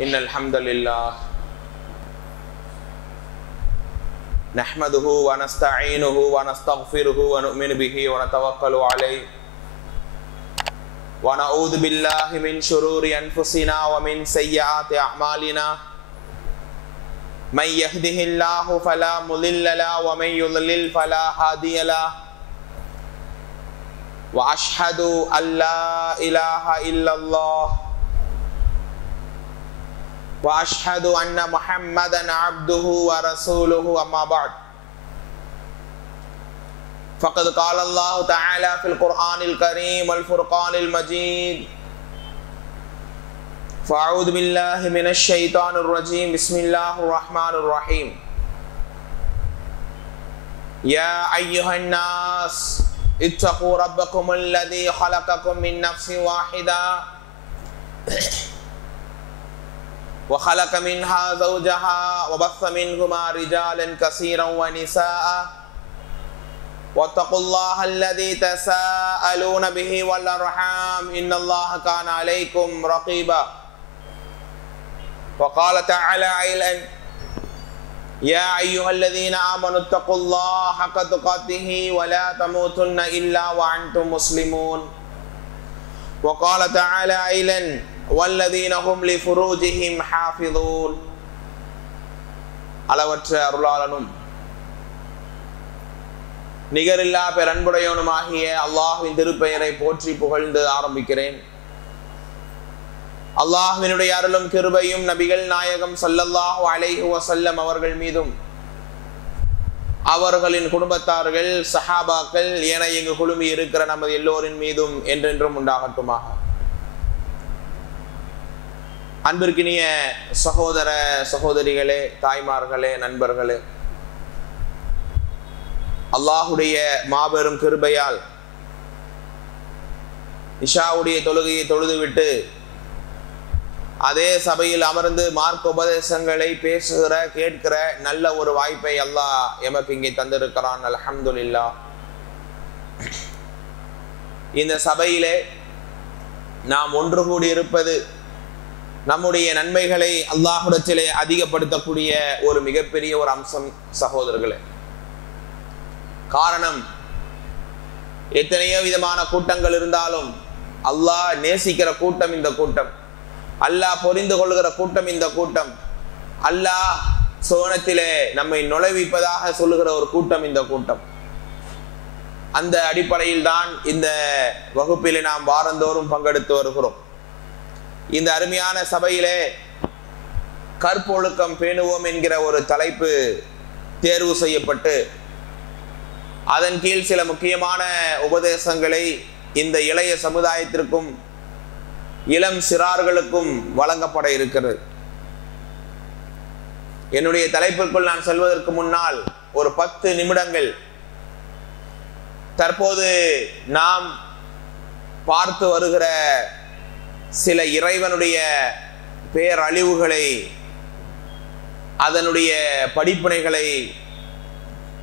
إن الحمد لله نحمده ونستعينه ونستغفره ونؤمن به ونتوكل عليه ونعوذ بالله من شرور أنفسنا ومن سيئات أعمالنا من يهده الله فلا مضل له ومن يضلل فلا هادي له وأشهد أن لا إله إلا الله وأشهد أن محمدا عبده ورسوله أما بعد فقد قال الله تعالى في القرآن الكريم والفرقان المجيد فأعوذ بالله من الشيطان الرجيم بسم الله الرحمن الرحيم يا أيها الناس اتقوا ربكم الذي خلقكم من نفس واحدة وخلق منها زوجها وبث منهما رجالا كثيرا ونساء واتقوا الله الذي تساءلون به والأرحام إن الله كان عليكم رقيبا وقال تعالى أيضا يا أيها الذين آمنوا اتقوا الله حق تقاته ولا تموتن إلا وأنتم مسلمون وقال تعالى أيضا والذين هم لفروجهم حافظون அளவற்ற அருளாளனும் நிகரில்லா பெரன்புடையவனுமாகிய அல்லாஹ்வின் திருப்பெயரை போற்றி புகழ்ந்து ஆரம்பிக்கிறேன். அல்லாஹ்வினுடைய அருளும் கிருபையும் நபிகள் நாயகம் ஸல்லல்லாஹு அலைஹி வஸல்லம் அவர்கள் மீதும் அவர்களின் குடும்பத்தார்கள் சஹாபாக்கள் என இங்கு குழுமி இருக்கிற நமது எல்லோரின் மீதும் என்றென்றும் உண்டாகட்டுமாக. அன்பிற்கினிய சகோதர சகோதரிகளே, தாய்மார்களே, நண்பர்களே, அல்லாஹுடைய மாபெரும் கிருபையால் இஷாவுடைய தொழுகையை தொழுதுவிட்டு அதே சபையில் அமர்ந்து மார்க்க உபதேசங்களை பேசுகிற கேட்கிற நல்ல ஒரு வாய்ப்பை அல்லாஹ் எமக்கு இங்கே தந்திருக்கிறான். அல்ஹம்துலில்லாஹ். இந்த சபையிலே நாம் ஒன்று கூடி இருப்பது நம்முடைய நன்மைகளை அல்லாஹ்விடத்திலே அதிகப்படுத்தக்கூடிய ஒரு மிகப்பெரிய ஒரு அம்சம் சகோதரர்களே. காரணம், எத்தனையோ விதமான கூட்டங்கள் இருந்தாலும் அல்லாஹ் நேசிக்கிற கூட்டம் இந்த கூட்டம், அல்லாஹ் பொரிந்து கொள்கிற கூட்டம் இந்த கூட்டம், அல்லாஹ் சோனத்திலே நம்மை நுழைவிப்பதாக சொல்லுகிற ஒரு கூட்டம் இந்த கூட்டம். அந்த அடிப்படையில் தான் இந்த வகுப்பிலே நாம் வாரந்தோறும் பங்கெடுத்து வருகிறோம். இந்த அருமையான சபையிலே கற்பொழுக்கம் பேணுவோம் என்கிற ஒரு தலைப்பு தேர்வு செய்யப்பட்டு அதன் கீழ் சில முக்கியமான உபதேசங்களை இந்த இளைய சமுதாயத்திற்கும் இளம் சிறார்களுக்கும் வழங்கப்பட இருக்கிறது. என்னுடைய தலைப்பிற்குள் நான் செல்வதற்கு முன்னால் ஒரு 10 நிமிடங்கள் தற்போது நாம் பார்த்து வருகிற சில இறைவனுடைய பேரழிவுகளை, அதனுடைய படிப்பினைகளை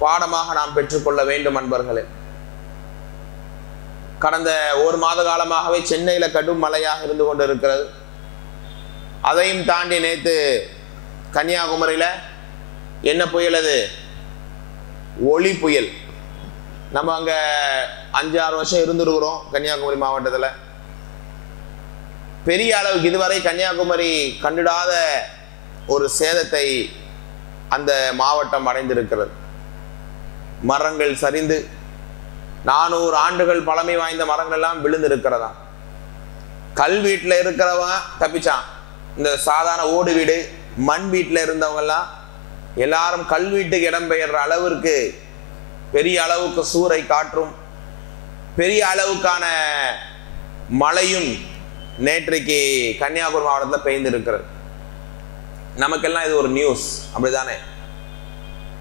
பாடமாக நாம் பெற்றுக்கொள்ள வேண்டும். அன்பர்களே, கடந்த ஒரு மாத காலமாகவே சென்னையில் கடும் மழையாக இருந்து கொண்டு இருக்கிறது. அதையும் தாண்டி நேற்று கன்னியாகுமரியில் என்ன புயல், அது ஒளி புயல். நம்ம அங்கே 5-6 வருஷம் இருந்துருக்கிறோம் கன்னியாகுமரி மாவட்டத்தில். பெரிய அளவுக்கு இதுவரை கன்னியாகுமரி கண்டிடாத ஒரு சேதத்தை அந்த மாவட்டம் அடைந்திருக்கிறது. மரங்கள் சரிந்து 400 ஆண்டுகள் பழமை வாய்ந்த மரங்கள் எல்லாம் விழுந்திருக்கிறதா. கல் வீட்டில் இருக்கிறவன் தப்பிச்சான். இந்த சாதாரண ஓடு வீடு மண் வீட்டில் இருந்தவங்கெல்லாம் எல்லாரும் கல் வீட்டுக்கு இடம்பெயர்ற அளவிற்கு பெரிய அளவுக்கு சூறை காற்றும் பெரிய அளவுக்கான மழையும் நேற்றைக்கு கன்னியாகுமரி மாவட்டத்தில் பெய்ந்திருக்கிறது. நமக்கெல்லாம் இது ஒரு நியூஸ், அப்படிதானே?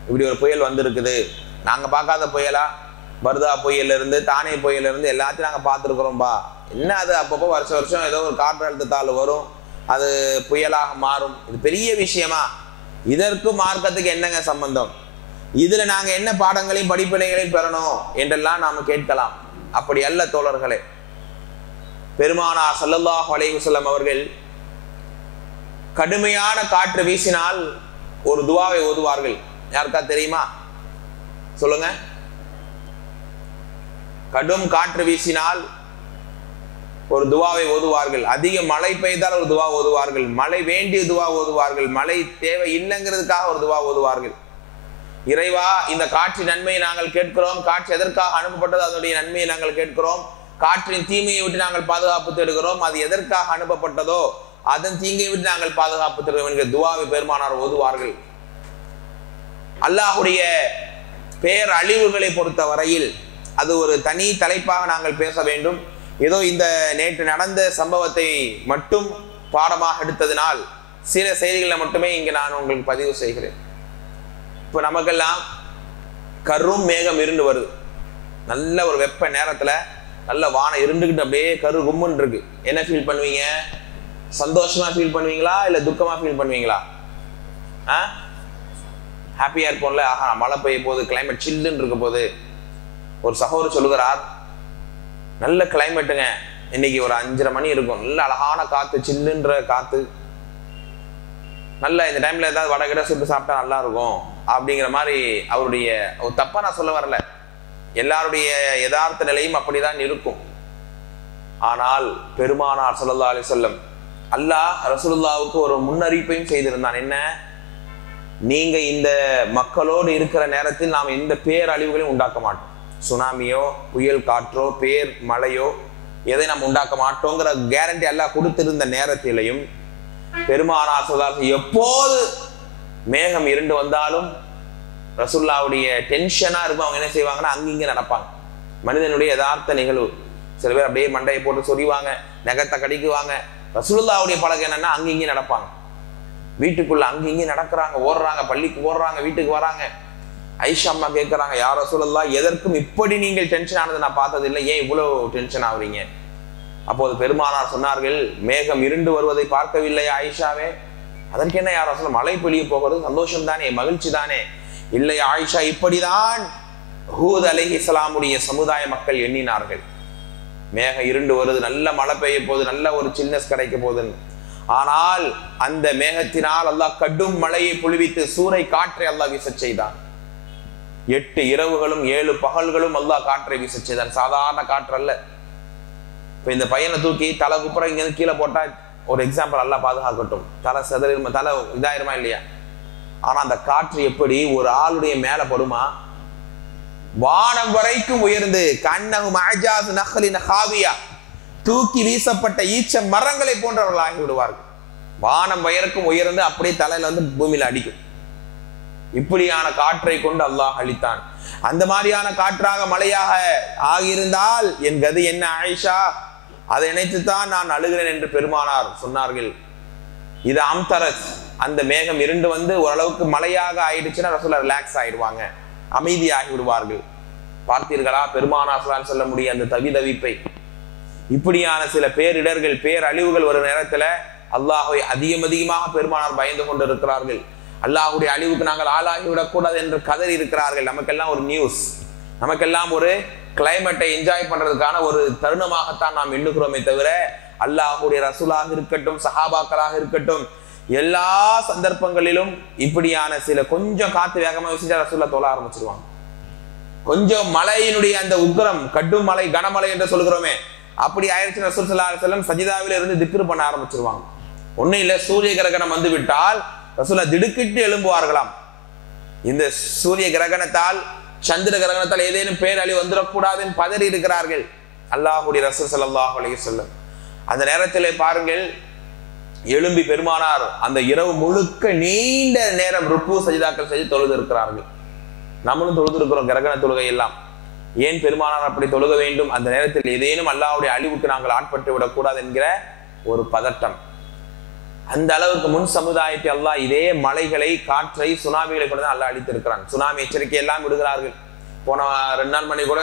இப்படி ஒரு புயல் வந்திருக்குது, நாங்கள் பார்க்காத புயலா? பர்தா புயலிருந்து தானே புயலிருந்து எல்லாத்தையும் நாங்கள் பார்த்துருக்குறோம்பா. என்ன அது, அப்பப்போ வருஷம் வருஷம் ஏதோ ஒரு காற்றழுத்த தாழ்வு வரும், அது புயலாக மாறும். இது பெரிய விஷயமா? இதற்கும் மார்க்கத்துக்கு என்னங்க சம்பந்தம்? இதில் நாங்கள் என்ன பாடங்களையும் படிப்பினைகளையும் பெறணும் என்றெல்லாம் நாம் கேட்கலாம். அப்படி அல்ல தோழர்களே. பெருமானார் ஸல்லல்லாஹு அலைஹி வஸல்லம் அவர்கள் கடுமையான காற்று வீசினால் ஒரு துவாவை ஓதுவார்கள். யாருக்கா தெரியுமா? சொல்லுங்க. கடும் காற்று வீசினால் ஒரு துவாவை ஓதுவார்கள். அதிக மழை பெய்தால் ஒரு துவா ஓதுவார்கள். மழை வேண்டிய துவா ஓதுவார்கள். மழை தேவை இல்லைங்கிறதுக்காக ஒரு துவா ஓதுவார்கள். இறைவா, இந்த காற்றின் நன்மையை நாங்கள் கேட்கிறோம். காற்று எதற்காக அனுப்பப்பட்டது, அதனுடைய நன்மையை நாங்கள் கேட்கிறோம். காற்றின் தீமையை விட்டு நாங்கள் பாதுகாப்பு தேடுகிறோம். அது எதற்காக அனுப்பப்பட்டதோ அதன் தீங்கை விட்டு நாங்கள் பாதுகாப்பு தேடுகிறோம் என்கிற துவாவை பெருமானார் ஓதுவார்கள். அல்லாஹுடைய பேர் அழிவுகளை பொறுத்த வரையில் அது ஒரு தனி தலைப்பாக நாங்கள் பேச வேண்டும். ஏதோ இந்த நேற்று நடந்த சம்பவத்தை மட்டும் பாடமாக எடுத்ததினால் சில செய்திகளை மட்டுமே இங்கே நான் உங்களுக்கு பதிவு செய்கிறேன். இப்போ நமக்கெல்லாம் கரும் மேகம் இருண்டு வருது. நல்ல ஒரு வெப்ப நேரத்தில் நல்ல வானம் இருண்டுகிட்டு அப்படியே கரு கும்முன்னு இருக்கு. என்ன ஃபீல் பண்ணுவீங்க? சந்தோஷமா ஃபீல் பண்ணுவீங்களா இல்லை துக்கமா ஃபீல் பண்ணுவீங்களா? ஹாப்பியா இருக்கும்ல, ஆஹா மழை பெய்ய போது, கிளைமேட் சில்லுன்னு இருக்க போது. ஒரு சகோதரர் சொல்லுகிறார், நல்ல கிளைமேட்டுங்க, இன்னைக்கு ஒரு 5:30 மணி இருக்கும், நல்ல அழகான காத்து, சில்லுன்ற காத்து, நல்ல இந்த டைம்ல ஏதாவது வடகிட சுட்டு சாப்பிட்டா நல்லா இருக்கும் அப்படிங்கிற மாதிரி. அவருடைய ஒரு தப்பா நான் சொல்ல வரல, எல்லாருடைய யதார்த்த நிலையும் அப்படிதான் இருக்கும். ஆனால் பெருமானார் ஸல்லல்லாஹு அலைஹி வஸல்லம் அல்லாஹ் ரசூலுல்லாஹ்வுக்கு ஒரு முன்னறிவிப்பையும் செய்திருந்தான். என்ன? நீங்க இந்த மக்களோடு இருக்கிற நேரத்தில் நாம் எந்த பேரழிவுகளையும் உண்டாக்க மாட்டோம். சுனாமியோ புயல் காற்றோ பேர் மழையோ எதை நாம் உண்டாக்க மாட்டோங்கிற கேரண்டி எல்லாம் கொடுத்திருந்த நேரத்திலையும் பெருமானார் ஸல்லல்லாஹு அலைஹி எப்போது மேகம் இருண்டு வந்தாலும் ரசூலுல்லாஹ்வுடைய டென்ஷனா இருக்கும். அவங்க என்ன செய்வாங்கன்னா அங்கிங்க நடப்பாங்க. மனிதனுடைய யதார்த்த நிகழ்வு. சில பேர் அப்படியே மண்டையை போட்டு சொறிவாங்க, நகத்தை கடிக்குவாங்க. ரசூலுல்லாஹ்வுடைய பழக்கம் என்னன்னா அங்கிங்க நடப்பாங்க. வீட்டுக்குள்ள அங்கிங்க நடக்கிறாங்க, ஓடுறாங்க, பள்ளிக்கு ஓடுறாங்க, வீட்டுக்கு வராங்க. ஐஷா அம்மா கேட்கிறாங்க, யா ரசூலுல்லாஹ், எதற்கும் இப்படி நீங்கள் டென்ஷன் ஆனது நான் பார்த்தது இல்லை, ஏன் இவ்வளவு டென்ஷன் ஆகுறீங்க? அப்போது பெருமானார் சொன்னார்கள், மேகம் இருண்டு வருவதை பார்க்கவில்லையா ஆயிஷாவே? அதற்கு என்ன யா ரசூலுல்லாஹ், மழை பொழிய போகிறது சந்தோஷம் தானே, மகிழ்ச்சி தானே? இல்லை ஆயிஷா, இப்படிதான் ஹூத் அலைஹிஸ்ஸலாமுடைய சமுதாய மக்கள் எண்ணினார்கள். மேகம் இருண்டு வருது, நல்ல மழை பெய்ய போகுது, நல்ல ஒரு சில்னஸ் கிடைக்க போகுதுன்னு. ஆனால் அந்த மேகத்தினால் அல்லாஹ் கடும் மழையை பொழிவித்து சூறை காற்றை அல்லாஹ் வீச செய்தான். 8 இரவுகளும் 7 பகல்களும் அல்லாஹ் காற்றை வீச செய்தான். சாதாரண காற்று அல்ல. இப்ப இந்த பையனை தூக்கி தலை குப்புற இங்க கீழே போட்டா ஒரு எக்ஸாம்பிள், அல்லாஹ் பாதுகாக்கட்டும், தலை செதறிமா, தலை இதாயிருமா இல்லையா? ஆனா அந்த காற்று எப்படி ஒரு ஆளுடைய மேல படுமா? வானம் வரைக்கும் உயர்ந்து கண்ணகு மஅஜாஸ் நஹ்லின் ஹாவியா, தூக்கி வீசப்பட்ட ஈச்ச மரங்களை போன்றவர்கள் ஆகி விடுவார்கள். வானம் வயருக்கும் உயர்ந்து அப்படியே தலையில வந்து பூமியில அடிக்கும். இப்படியான காற்றை கொண்டு அல்லாஹ் அளித்தான். அந்த மாதிரியான காற்றாக மழையாக ஆகியிருந்தால் என் கதி என்ன ஆயிஷா? அதை நினைத்துத்தான் நான் அழுகிறேன் என்று பெருமானார் சொன்னார்கள். இது அம்தரஸ், அந்த மேகம் இருண்டு வந்து ஓரளவுக்கு மழையாக ஆயிடுச்சுன்னா ரசூலுல்லாஹ் ரிலாக்ஸ் ஆயிடுவாங்க, அமைதியாகி விடுவார்கள். பார்த்தீர்களா பெருமானார் ஸல்லல்லாஹு அலைஹி வஸல்லம் முடிய அந்த தவிதவிப்பை? இப்படியான சில பேரிடர்கள், பேரழிவுகள் வரும் நேரத்துல அல்லாஹ்வை அதிகமாக பெருமானார் பயந்து கொண்டு இருக்கிறார்கள். அல்லாஹ்வுடைய அழிவுக்கு நாங்கள் ஆளாகிவிடக் கூடாது என்று கதறி இருக்கிறார்கள். நமக்கெல்லாம் ஒரு நியூஸ், நமக்கெல்லாம் ஒரு கிளைமேட்டை என்ஜாய் பண்றதுக்கான ஒரு தருணமாகத்தான் நாம் எண்ணுகிறோமே தவிர அல்லாஹ்வுடைய ரசூலாக இருக்கட்டும், சஹாபாக்களாக இருக்கட்டும், எல்லா சந்தர்ப்பங்களிலும் இப்படியான சில கொஞ்சம் காத்து வேகமா வீசிட்டா ரசூலுல்லாஹ் தொழ ஆரம்பிச்சிருவாங்க. கொஞ்சம் மழையினுடைய அந்த உக்கிரம், கடும் மழை, கனமழை என்று சொல்கிறோமே, அப்படி ஆயிடுச்சு ரசூல் ஸல்லல்லாஹு அலைஹி வஸல்லம் சஜிதாவில இருந்து திக்ர் பண்ண ஆரம்பிச்சிருவாங்க. ஒன்னும் இல்ல, சூரிய கிரகணம் வந்து விட்டால் ரசூலுல்லாஹ் திடுக்கிட்டு எழும்புவார்களாம். இந்த சூரிய கிரகணத்தால், சந்திர கிரகணத்தால் ஏதேனும் பேரழிவு வந்துடக்கூடாதுன்னு பதறி இருக்கிறார்கள் அல்லாஹ்வுடைய ரசூல் ஸல்லல்லாஹு அலைஹி வஸல்லம். அந்த நேரத்திலே பாருங்கள், எழும்பி பெருமானார் அந்த இரவு முழுக்க நீண்ட நேரம் ருக்கு சஜிதாக்கள் செய்து தொழுது இருக்கிறார்கள். நம்மளும் தொழுது இருக்கிறோம் கிரகண தொழுகை எல்லாம். ஏன் பெருமானார் அப்படி தொழுக வேண்டும்? அந்த நேரத்தில் ஏதேனும் அல்லாஹ்வுடைய அழிவுக்கு நாங்கள் ஆட்பட்டு விடக்கூடாது என்கிற ஒரு பதட்டம். அந்த அளவுக்கு முன் சமுதாயத்தை அல்லாஹ் இதே மலைகளை, காற்றை, சுனாமிகளை கூட தான் அல்லாஹ் அழித்திருக்கிறான். சுனாமி எச்சரிக்கை எல்லாம் விடுகிறார்கள். போன 2 நாள் மணி கூட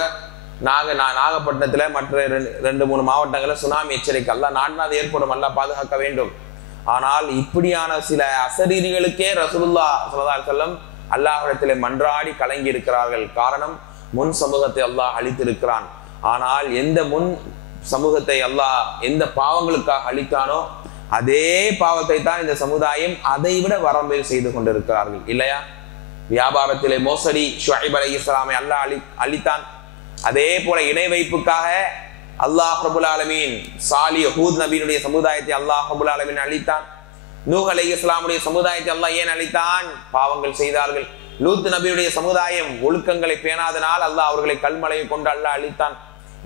நாகப்பட்டினத்துல மற்ற 2-3 மாவட்டங்களில் சுனாமி எச்சரிக்கை அல்லாஹ் நாடினால் ஏற்படும், அல்லாஹ் பாதுகாக்க வேண்டும். ஆனால் இப்படியான சில அசரீரிகளுக்கே ரசூலுல்லாஹ் ஸல்லல்லாஹு அலைஹி வஸல்லம் அல்லாஹ்விடத்திலே மன்றாடி கலங்கி இருக்கிறார்கள். காரணம், முன் சமூகத்தை அல்லாஹ் அழித்திருக்கிறான். ஆனால் எந்த முன் சமூகத்தை அல்லாஹ் எந்த பாவங்களுக்காக அழித்தானோ அதே பாவத்தை தான் இந்த சமுதாயம் அதை விட வரம்பில் செய்து கொண்டிருக்கிறார்கள் இல்லையா? வியாபாரத்திலே மோசடி ஷுஐப் அலைஹிஸ்ஸலாமை அல்லாஹ் அழித்தான். அதே போல இணை வைப்புக்காக அல்லாஹ் ரப்பல் ஆலமீன் சாலிஹ் ஹூத் நபியினுடைய சமுதாயத்தை அல்லாஹ் ரப்பல் ஆலமீன் அழித்தான். நூஹ் அலைஹிஸ்ஸலாமுடைய சமுதாயத்தை அல்லாஹ் ஏன் அழித்தான்? பாவங்கள் செய்தார்கள். லூத் நபியுடைய சமுதாயம் ஒழுக்கங்களை பேணாதனால் அல்லாஹ் அவர்களை கல்மலையை கொண்டு அல்லாஹ் அழித்தான்.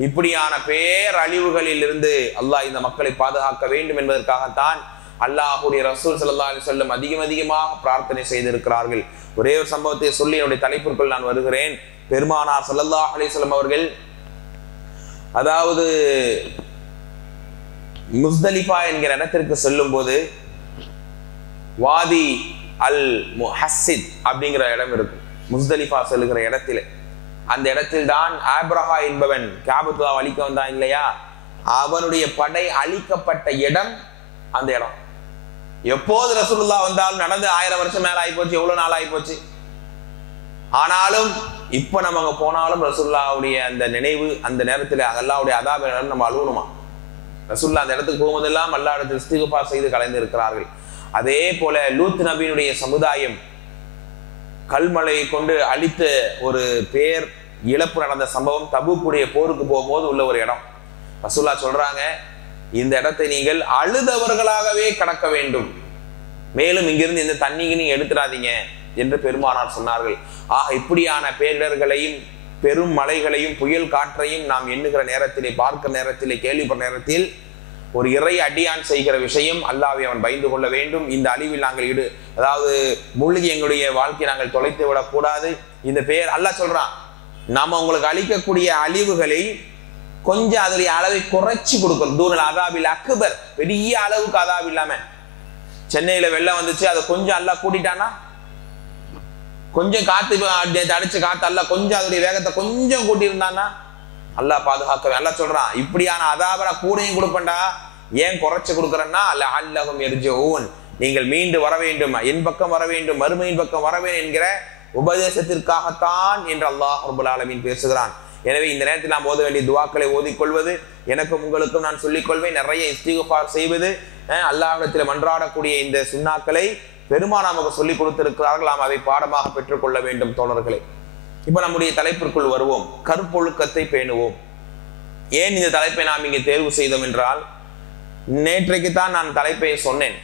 இப்படியான பேரழிவுகளில் இருந்து அல்லாஹ் இந்த மக்களை பாதுகாக்க வேண்டும் என்பதற்காகத்தான் அல்லாஹ்வுடைய ரசூல் ஸல்லல்லாஹு அலைஹி வஸல்லம் அதிகமாக பிரார்த்தனை செய்திருக்கிறார்கள். ஒரே ஒரு சம்பவத்தை சொல்லி என்னுடைய தலைப்பிற்குள் நான் வருகிறேன். பெருமானார் ஸல்லல்லாஹு அலைஹி வஸல்லம் அவர்கள் அதாவது முஸ்தலிஃபா என்கிற இடத்திற்கு செல்லும் போது வாதி அல் முஹஸ்ஸித் அப்படிங்கிற இடம் இருக்கு. முஸ்தலிஃபா செல்லுகிற இடத்திலே அந்த இடத்தில் தான் ஆப்ரஹா என்பவன் காபத்துல்லா அழிக்க வந்தான் இல்லையா? அவனுடைய படை அழிக்கப்பட்ட இடம் அந்த இடம். எப்போது ரசூலுல்லாஹ் வந்தாலும் நடந்து 1000 வருஷம் மேல ஆயிப்போச்சு, எவ்வளவு நாள் ஆயிப்போச்சு. ஆனாலும் இப்ப நம்ம அங்க போனாலும் ரசூலுல்லாஹ்வுடைய அந்த நினைவு அந்த நேரத்தில் அல்லாஹ்வுடைய அதாப நம்ம அழுவணுமா? ரசூலுல்லாஹ் அந்த இடத்துக்கு போகும்போதெல்லாம் அல்லாஹ்விடத்தில் இஸ்திக்ஃபார் செய்து கலந்து இருக்கிறார்கள். அதே போல லூத் நபியினுடைய சமுதாயம் கல்மலையை கொண்டு அழித்த ஒரு பேர் இழப்பு நடந்த சம்பவம் தபூக்குடைய போருக்கு போகும்போது உள்ள ஒரு இடம். ரசூலுல்லாஹ் சொல்றாங்க, இந்த இடத்தை நீங்கள் அழுதவர்களாகவே கடக்க வேண்டும், மேலும் இங்கிருந்து இந்த தண்ணிக்கு நீங்க எடுத்துடாதீங்க என்று பெருமானார் சொன்னார்கள். இப்படியான பேரிடர்களையும் பெரும் மலைகளையும் புயல் காற்றையும் நாம் எண்ணுகிற நேரத்திலே, பார்க்கிற நேரத்திலே, கேள்விப்படுற நேரத்தில் ஒரு இறை அடியான் செய்கிற விஷயம் அல்லாஹ்வை அவன் பயந்து கொள்ள வேண்டும். இந்த அழிவில் நாங்கள் அதாவது மூழ்கி எங்களுடைய வாழ்க்கையை நாங்கள் தொலைத்து விடக்கூடாது. இந்த பேர் அல்லாஹ் சொல்றான், நாம உங்களுக்கு அளிக்கக்கூடிய அழிவுகளை கொஞ்சம் அதனுடைய அளவை குறைச்சி கொடுக்கணும். தூணல் அதாபில் அக்பர், பெரிய அளவுக்கு அதாப் இல்லாம. சென்னையில வெள்ளம் வந்துச்சு, அதை கொஞ்சம் அல்லாஹ் கூட்டிட்டானா, கொஞ்சம் காத்து அடிச்சு காத்து அல்லாஹ் கொஞ்சம் அதோடைய வேகத்தை கொஞ்சம் கூட்டி இருந்தானா அல்லாஹ் பாதுகாக்க. அல்லாஹ் சொல்றான், இப்படியான அதாபரை கூடையும் கொடுப்பண்டா, ஏன் குறைச்சு கொடுக்குறேன்னா லஅல்லஹும் யர்ஜூன், நீங்கள் மீண்டு வர வேண்டும், என் பக்கம் வர வேண்டும், மறுமையின் பக்கம் வர வேண்டும் என்கிற உபதேசத்திற்காகத்தான் என்று அல்லாஹ் ரப்பல் ஆலமீன் பேசுகிறான். எனவே இந்த நேரத்தில் நாம் ஓத வேண்டிய துஆக்களை ஓதிக்கொள்வது, எனக்கும் உங்களுக்கும் நான் சொல்லிக்கொள்வேன், நிறைய இஸ்திக்ஃபார் செய்வது, அல்லாஹ்விடத்தில் மன்றாடக்கூடிய இந்த சுன்னாக்களை பெருமானார் நமக்கு சொல்லிக் கொடுத்திருக்கிறார்கள். நாம் அதை பாடமாக பெற்றுக்கொள்ள வேண்டும் தோழர்களே. இப்ப நம்முடைய தலைப்பிற்குள் வருவோம். கற்பொழுக்கத்தை பேணுவோம். ஏன் இந்த தலைப்பை நாம் இங்கே தேர்வு செய்தோம் என்றால், நேற்றைக்கு தான் நான் தலைப்பை சொன்னேன்.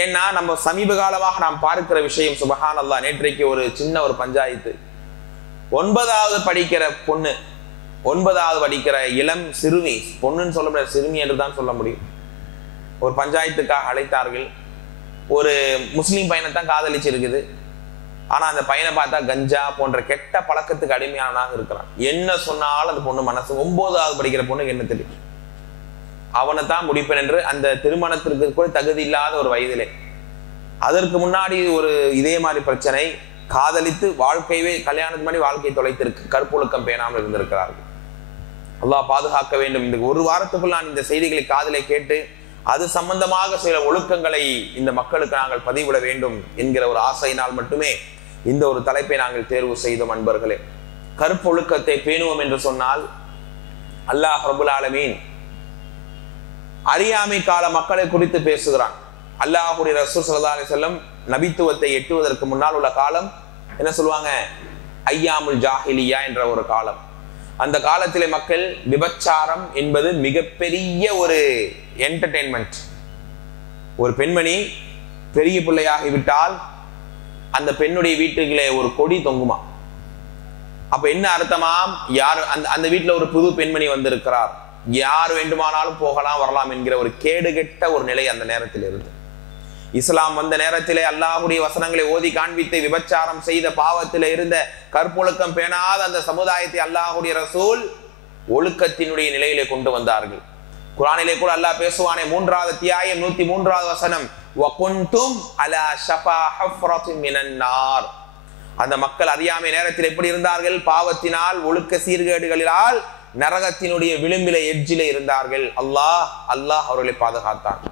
ஏன்னா நம்ம சமீப காலமாக நாம் பார்க்கிற விஷயம் சுபஹானல்லாஹ். நேற்றைக்கு ஒரு சின்ன ஒரு பஞ்சாயத்து, 9வது படிக்கிற பொண்ணு, 9வது படிக்கிற இளம் சிறுமி, பொண்ணுன்னு சொல்ல முடியாது, சிறுமி என்று தான் சொல்ல முடியும், ஒரு பஞ்சாயத்துக்காக அழைத்தார்கள். ஒரு முஸ்லீம் பையனை தான் காதலிச்சு இருக்குது. ஆனா அந்த பையனை பார்த்தா கஞ்சா போன்ற கெட்ட பழக்கத்துக்கு அடிமையானதாக இருக்கிறான். என்ன சொன்னாலும் அந்த பொண்ணு மனசு, 9வது படிக்கிற பொண்ணுக்கு என்ன தெரியும், அவனை தான் முடிப்பேன் என்று அந்த திருமணத்திற்கு கூட தகுதி இல்லாத ஒரு வயதிலே. அதற்கு முன்னாடி ஒரு இதே மாதிரி பிரச்சனை, காதலித்து வாழ்க்கையவே கல்யாணத்துக்கு முன்னாடி வாழ்க்கையை தொலைத்திருக்கு, கற்பொழுக்கம் பேணாமல் இருந்திருக்கிறார்கள். அல்லாஹ் பாதுகாக்க வேண்டும். இந்த ஒரு வாரத்துக்குள் நான் இந்த செய்திகளை காதலை கேட்டு அது சம்பந்தமாக சில ஒழுக்கங்களை இந்த மக்களுக்கு நாங்கள் பதிவிட வேண்டும் என்கிற ஒரு ஆசையினால் மட்டுமே இந்த ஒரு தலைப்பை நாங்கள் தேர்வு செய்தோம். அன்பர்களே, கற்பொழுக்கத்தை பேணுவோம் என்று சொன்னால் அல்லாஹ் ரப்பல் ஆலமீன் அறியாமை கால மக்களை குறித்து பேசுகிறான். அல்லாஹ்வுடைய ரசூல் ஸல்லல்லாஹு அலைஹி வஸல்லம் நபித்துவத்தை எட்டுவதற்கு முன்னால் உள்ள காலம் என்ன சொல்லுவாங்க, ஐயாமுல் ஜாஹிலியா என்ற ஒரு காலம். அந்த காலத்திலே மக்கள் விபச்சாரம் என்பது மிகப்பெரிய ஒரு என்டர்டெயின்மெண்ட். ஒரு பெண்மணி பெரிய பிள்ளையாகிவிட்டால் அந்த பெண்ணுடைய வீட்டுகளே ஒரு கொடி தொங்குமா. அப்ப என்ன அர்த்தமாம், யார் அந்த வீட்டுல ஒரு புது பெண்மணி வந்திருக்கிறார், யார் வேண்டுமானாலும் போகலாம் வரலாம் என்கிற ஒரு கேடுகெட்ட ஒரு நிலை அந்த நேரத்தில் இருந்து. இஸ்லாம் வந்த நேரத்திலே அல்லாஹ்வுடைய வசனங்களை ஓதி காண்பித்து விபச்சாரம் செய்த பாவத்திலே இருந்த கற்பொழுக்கம் பேணாத அந்த சமுதாயத்தை அல்லாஹ்வுடைய ரசூல் ஒழுக்கத்தினுடைய நிலையிலே கொண்டு வந்தார்கள். குர்ஆனிலே கூட அல்லாஹ் பேசுவானே, 3வது அத்தியாயம் 103வது வசனம், வகுன்தும் அலா ஷஃபா ஹஃப்ரத்தின் மினன் நார். அந்த மக்கள் அறியாமை நேரத்தில் எப்படி இருந்தார்கள், பாவத்தினால் ஒழுக்க சீர்கேடுகளினால் நரகத்தினுடைய விளிம்பிலே எட்ஜிலே இருந்தார்கள். அல்லாஹ் அவர்களை பாதுகாத்தான்.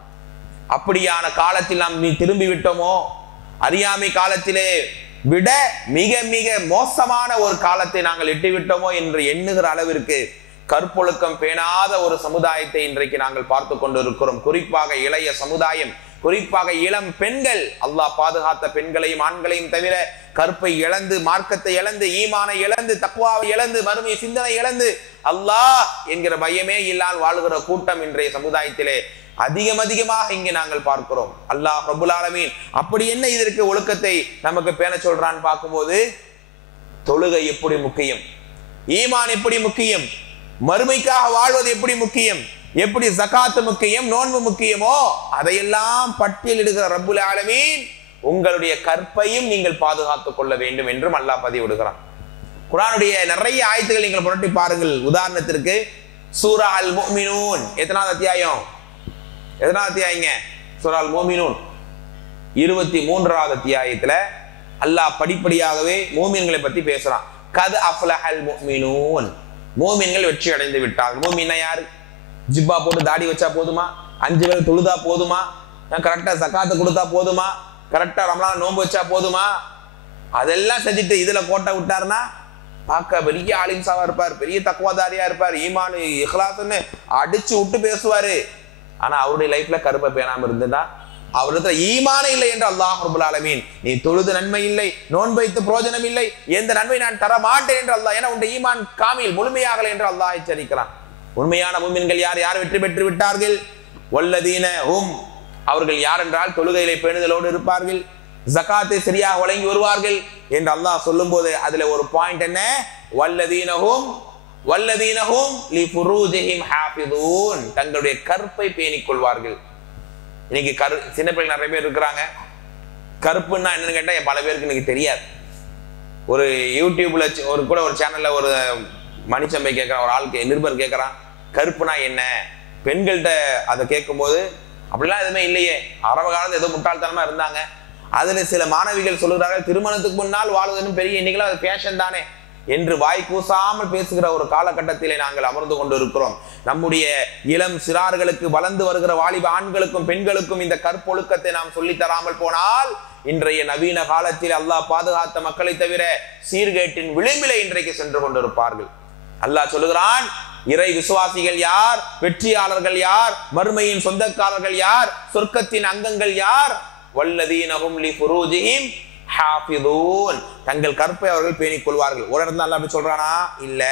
அப்படியான காலத்தில் நாம் திரும்பி விட்டோமோ, அறியாமை காலத்திலே விட மிக மிக மோசமான ஒரு காலத்தை நாங்கள் எட்டிவிட்டோமோ என்று எண்ணுகிற அளவிற்கு கற்பொழுக்கம் பேணாத ஒரு சமுதாயத்தை இன்றைக்கு நாங்கள் பார்த்து கொண்டு இருக்கிறோம். குறிப்பாக இளைய சமுதாயம், குறிப்பாக இளம் பெண்கள். அல்லாஹ் பாதுகாத்த பெண்களையும் ஆண்களையும் தவிர கற்பை இழந்து, மார்க்கத்தை இழந்து, ஈமானை இழந்து, தக்வாவை இழந்து, மறுமை சிந்தனை இழந்து, அல்லாஹ் என்கிற பயமே இல்லாமல் வாழ்கிற கூட்டம் இன்றைய சமுதாயத்திலே அதிகமாக இங்கே நாங்கள் பார்க்கிறோம். அல்லாஹ் ரப்புல் ஆலமீன் அப்படி என்ன இதற்கு ஒழுக்கத்தை நமக்கு பேண சொல்றான்னு பார்க்கும்போது, தொழுகை எப்படி முக்கியம், ஈமான் எப்படி முக்கியம், மறுமைக்காக வாழ்வது எப்படி முக்கியம், எப்படி ஜகாத் முக்கியம், நோன்பு முக்கியமோ அதையெல்லாம் பட்டியலிடுகிற ரப்புல் ஆலமீன் உங்களுடைய கற்பையும் நீங்கள் பாதுகாத்துக் கொள்ள வேண்டும் என்றும் அல்லாஹ் பதிவிடுகிறான். குர்ஆனுடைய நிறைய ஆயத்துகள் நீங்கள் புரட்டி பாருங்கள். உதாரணத்திற்கு சூரா அல் முஃமினூன் எத்தனாவது அத்தியாயம்? எத்தனாவது அத்தியாயங்க? சூரா அல் முஃமினூன் 23வது அத்தியாயத்துல அல்லாஹ் படிப்படியாகவே மூமின்களை பத்தி பேசுறான். கத் அஃப்லஹல் முஃமினூன், மூமின்கள் வெற்றி அடைந்து விட்டார்கள். மூமின்னா யாரு? ஜிப்பா போட்டு தாடி வச்சா போதுமா? 5 வேளை தொழுதா போதுமா? கரெக்டா ஜகாத்தை கொடுத்தா போதுமா? கரெக்டா ரமலான் நோன்பு வச்சா போதுமா? அதெல்லாம் செஞ்சுட்டு இதுல கோட்டை விட்டாருன்னா பார்க்க பெரிய ஆலிம்சாவா இருப்பார், பெரிய தக்வாதாரியா இருப்பார், ஈமான் இஹ்லாஸ்னு அடிச்சு விட்டு பேசுவாரு. ஆனா அவருடைய லைஃப்ல கருப்பை பேணாம இருந்ததா, அவருக்கு ஈமானே இல்லை என்று அல்லாஹ் ரப்புல் ஆலமீன் நீ தொழுது நன்மை இல்லை, நோன்பு வைத்து பிரயோஜனம் இல்லை, எந்த நன்மை நான் தர மாட்டேன் என்று அல்லாஹ், ஏன்னா உன்னுடைய ஈமான் காமில் முழுமையாகலை என்று அல்லாஹ் எச்சரிக்கிறான். உண்மையான முஃமின்கள் யார்? யார் வெற்றி பெற்று விட்டார்கள்? வல்லதீன ஹும், அவர்கள் யார் என்றால் தொழுகையிலே பேணுதலோடு இருப்பார்கள், ஜகாத்தை சரியாக வழங்கி வருவார்கள் என்று அல்லாஹ் சொல்லும் போது அதுல ஒரு பாயிண்ட் என்ன? வல்லதீனஹும் லிஃபுரூஜிஹிம் ஹாஃபிதூன், தங்களுடைய கற்பை பேணிக் கொள்வார்கள். இன்னைக்கு சின்ன பிள்ளைகள் நிறைய பேர் இருக்கிறாங்க. கருப்புன்னா என்னன்னு கேட்டா பல பேருக்கு இன்னைக்கு தெரியாது. ஒரு யூடியூப்ல ஒரு சேனல்ல ஒரு மணிச்சம்பை கேட்கிறான், ஒரு ஆள் நிருபர் கேட்கிறான் கருப்புனா என்ன. பெண்கள்கிட்ட அதை கேட்கும் போது அப்படிலாம் எதுவுமே இல்லையே, ஆரம்ப காலத்துல ஏதோ முட்டாள்தனமா இருந்தாங்க. அதுல சில மாணவிகள் சொல்லுகிறார்கள் திருமணத்துக்கு முன்னால் வாழ்வதுன்னு பெரிய இன்னைக்கு அது ஃபேஷன் தானே என்று வாய் கூசாமல் பேசுகிற ஒரு காலகட்டத்திலே நாங்கள் அமர்ந்து கொண்டு இருக்கிறோம். நம்முடைய இளம் சிறார்களுக்கு, வளர்ந்து வருகிற வாலிப ஆண்களுக்கும் பெண்களுக்கும் இந்த கற்பொழுக்கத்தை நாம் சொல்லி தராமல் போனால் இன்றைய நவீன காலத்தில் அல்லாஹ் பாதுகாத்த மக்களை தவிர சீர்கேட்டின் விளிம்பிலே இன்றைக்கு சென்று கொண்டிருப்பார்கள். அல்லாஹ் சொல்லுகிறான், இறை விசுவாசிகள் யார், வெற்றியாளர்கள் யார், மறுமையின் சொந்தக்காரர்கள் யார், சொர்க்கத்தின் அங்கங்கள் யார்? வல்லதீனஹும் லிஃபுரூஜிஹிம் ஹாஃபிதூன், தங்கள் கற்பை அவர்கள் பேணிக் கொள்வார்கள். ஒரு இடத்துல அல்லாஹ் அப்படி சொல்றானா? இல்ல.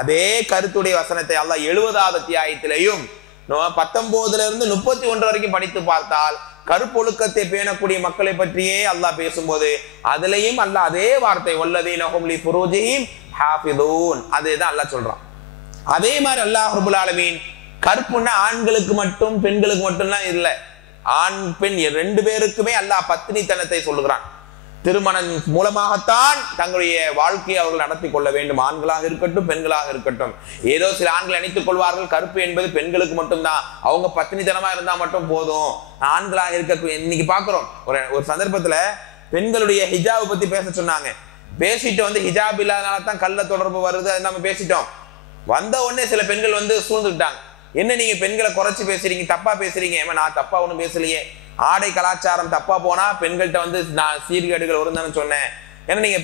அதே கருத்துடைய வசனத்தை அல்லாஹ் 70வது அத்தியாயத்திலேயும் 19 இருந்து 31 வரைக்கும் படித்து பார்த்தால் கருப்பொழுக்கத்தை பேணக்கூடிய மக்களை பற்றியே அல்லாஹ் பேசும்போது அதுலயும் அல்லாஹ் அதே வார்த்தை வல்லதீனஹும் லிஃபுரூஜிஹிம் ஹாஃபிதூன், அதேதான் அல்லாஹ் சொல்றான். அதே மாதிரி அல்லாஹ் ரப்புல் ஆலமீன் கற்புன்னா ஆண்களுக்கு மட்டும் பெண்களுக்கு மட்டும்லாம் இல்லை, ஆண் பெண் 2 பேருக்குமே அல்லாஹ் பத்தினித்தனத்தை சொல்லுகிறான். திருமணம் மூலமாகத்தான் தங்களுடைய வாழ்க்கையை அவர்கள் நடத்தி கொள்ள வேண்டும். ஆண்களாக இருக்கட்டும் பெண்களாக இருக்கட்டும். ஏதோ சில ஆண்கள் நினைத்துக் கொள்வார்கள் கருப்பு என்பது பெண்களுக்கு மட்டும்தான், அவங்க பத்தினித்தனமா இருந்தா மட்டும் போதும், ஆண்களாக இருக்க. இன்னைக்கு பாக்குறோம் ஒரு சந்தர்ப்பத்துல பெண்களுடைய ஹிஜாபை பத்தி பேச சொன்னாங்க. பேசிட்டு ஹிஜாப் இல்லாதனால தான் கள்ள தொடர்பு வருது, அது நம்ம பேசிட்டோம். வந்த உடனே சில பெண்கள் சூழ்ந்துட்டாங்க. என்ன நீங்க பெண்களை குறைச்சு பேசுறீங்க, தப்பா பேசுறீங்க? நான் தப்பா ஒண்ணும் பேசலையே, ஆடை கலாச்சாரம் தப்பா போனா பெண்கள்கிட்ட நான் சீர்கேடுகள் வருந்தான்னு சொன்னேன். ஏன்னா நீங்க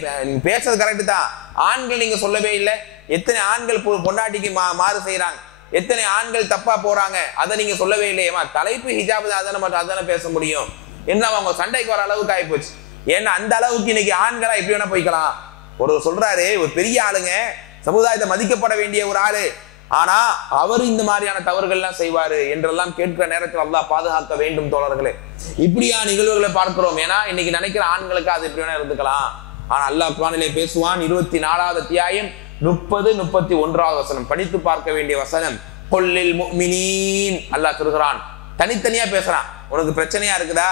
பேசுறது கரெக்ட் தான், ஆண்கள் நீங்க சொல்லவே இல்லை. எத்தனை ஆண்கள் பொண்டாட்டிக்கு மாறு செய்யறாங்க, எத்தனை ஆண்கள் தப்பா போறாங்க, அதை நீங்க சொல்லவே இல்லையேமா. தலைப்பு ஹிஜாப் அதான பேச முடியும் என்ன அவங்க சண்டைக்கு வர அளவுக்கு ஆயிப்போச்சு. ஏன்னா அந்த அளவுக்கு இன்னைக்கு ஆண்களா எப்படி வேணா போய்க்கலாம். ஒரு சொல்றாரு, ஒரு பெரிய ஆளுங்க, சமுதாயத்தை மதிக்கப்பட வேண்டிய ஒரு ஆளு, ஆனா அவர் இந்த மாதிரியான தவறுகள் எல்லாம் செய்வாரு என்றெல்லாம் கேட்கிற நேரத்தில் அல்லாஹ் பாதுகாக்க வேண்டும் தோழர்களே. இப்படியா நிகழ்வுகளை பார்க்கிறோம். ஏன்னா இன்னைக்கு நினைக்கிற ஆண்களுக்கு அது எப்படி வேணா இருந்துக்கலாம். ஆனா அல்லாஹ் குர்ஆனிலே பேசுவான். 24வது அத்தியாயம் 30-31வது வசனம் படித்து பார்க்க வேண்டிய வசனம். கொல்லில் முஃமினீன், அல்லாஹ் சொல்கிறான், தனித்தனியா பேசுறான். உனக்கு பிரச்சனையா இருக்குதா,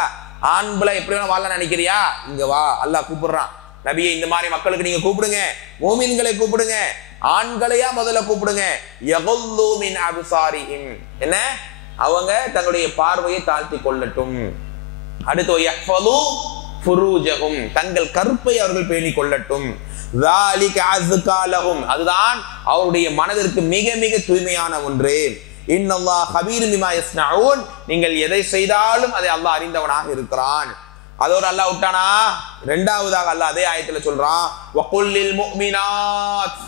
ஆண்களை எப்படி வேணா வாழ நினைக்கிறியா, இங்க வா. அல்லாஹ் கூப்பிடுறான், நபியை இந்த மாதிரி மக்களுக்கு நீங்க கூப்பிடுங்க, மூமின்களை கூப்பிடுங்க, ஆண்களையா முதல்ல கூப்பிடுங்க. யகுல்லூ மின் அப்சாரிஹிம், என்ன அவங்க தங்களுடைய பார்வையை தாழ்த்தி கொள்ளட்டும். அடுத்து யஹ்ஃபலூ ஃபுரூஜஹும், தங்கள் கற்பை அவர்கள் பேணிக் கொள்ளட்டும். ذَلِكَ أَزْكَى لَهُمْ, அதுதான் அவருடைய மனதிற்கு மிக மிக தூய்மையான ஒன்று. இன்னல்லாஹ் கபீரும் பிமா யஸ்னஊன், நீங்கள் எதை செய்தாலும் அதை அல்லாஹ் அறிந்தவனாக இருக்கிறான். அதோட அல்லாஹ் விட்டானா, 2வதாக அல்லாஹ் அதே ஆயத்துல சொல்றான், வகுல்லில் முஃமினாத்,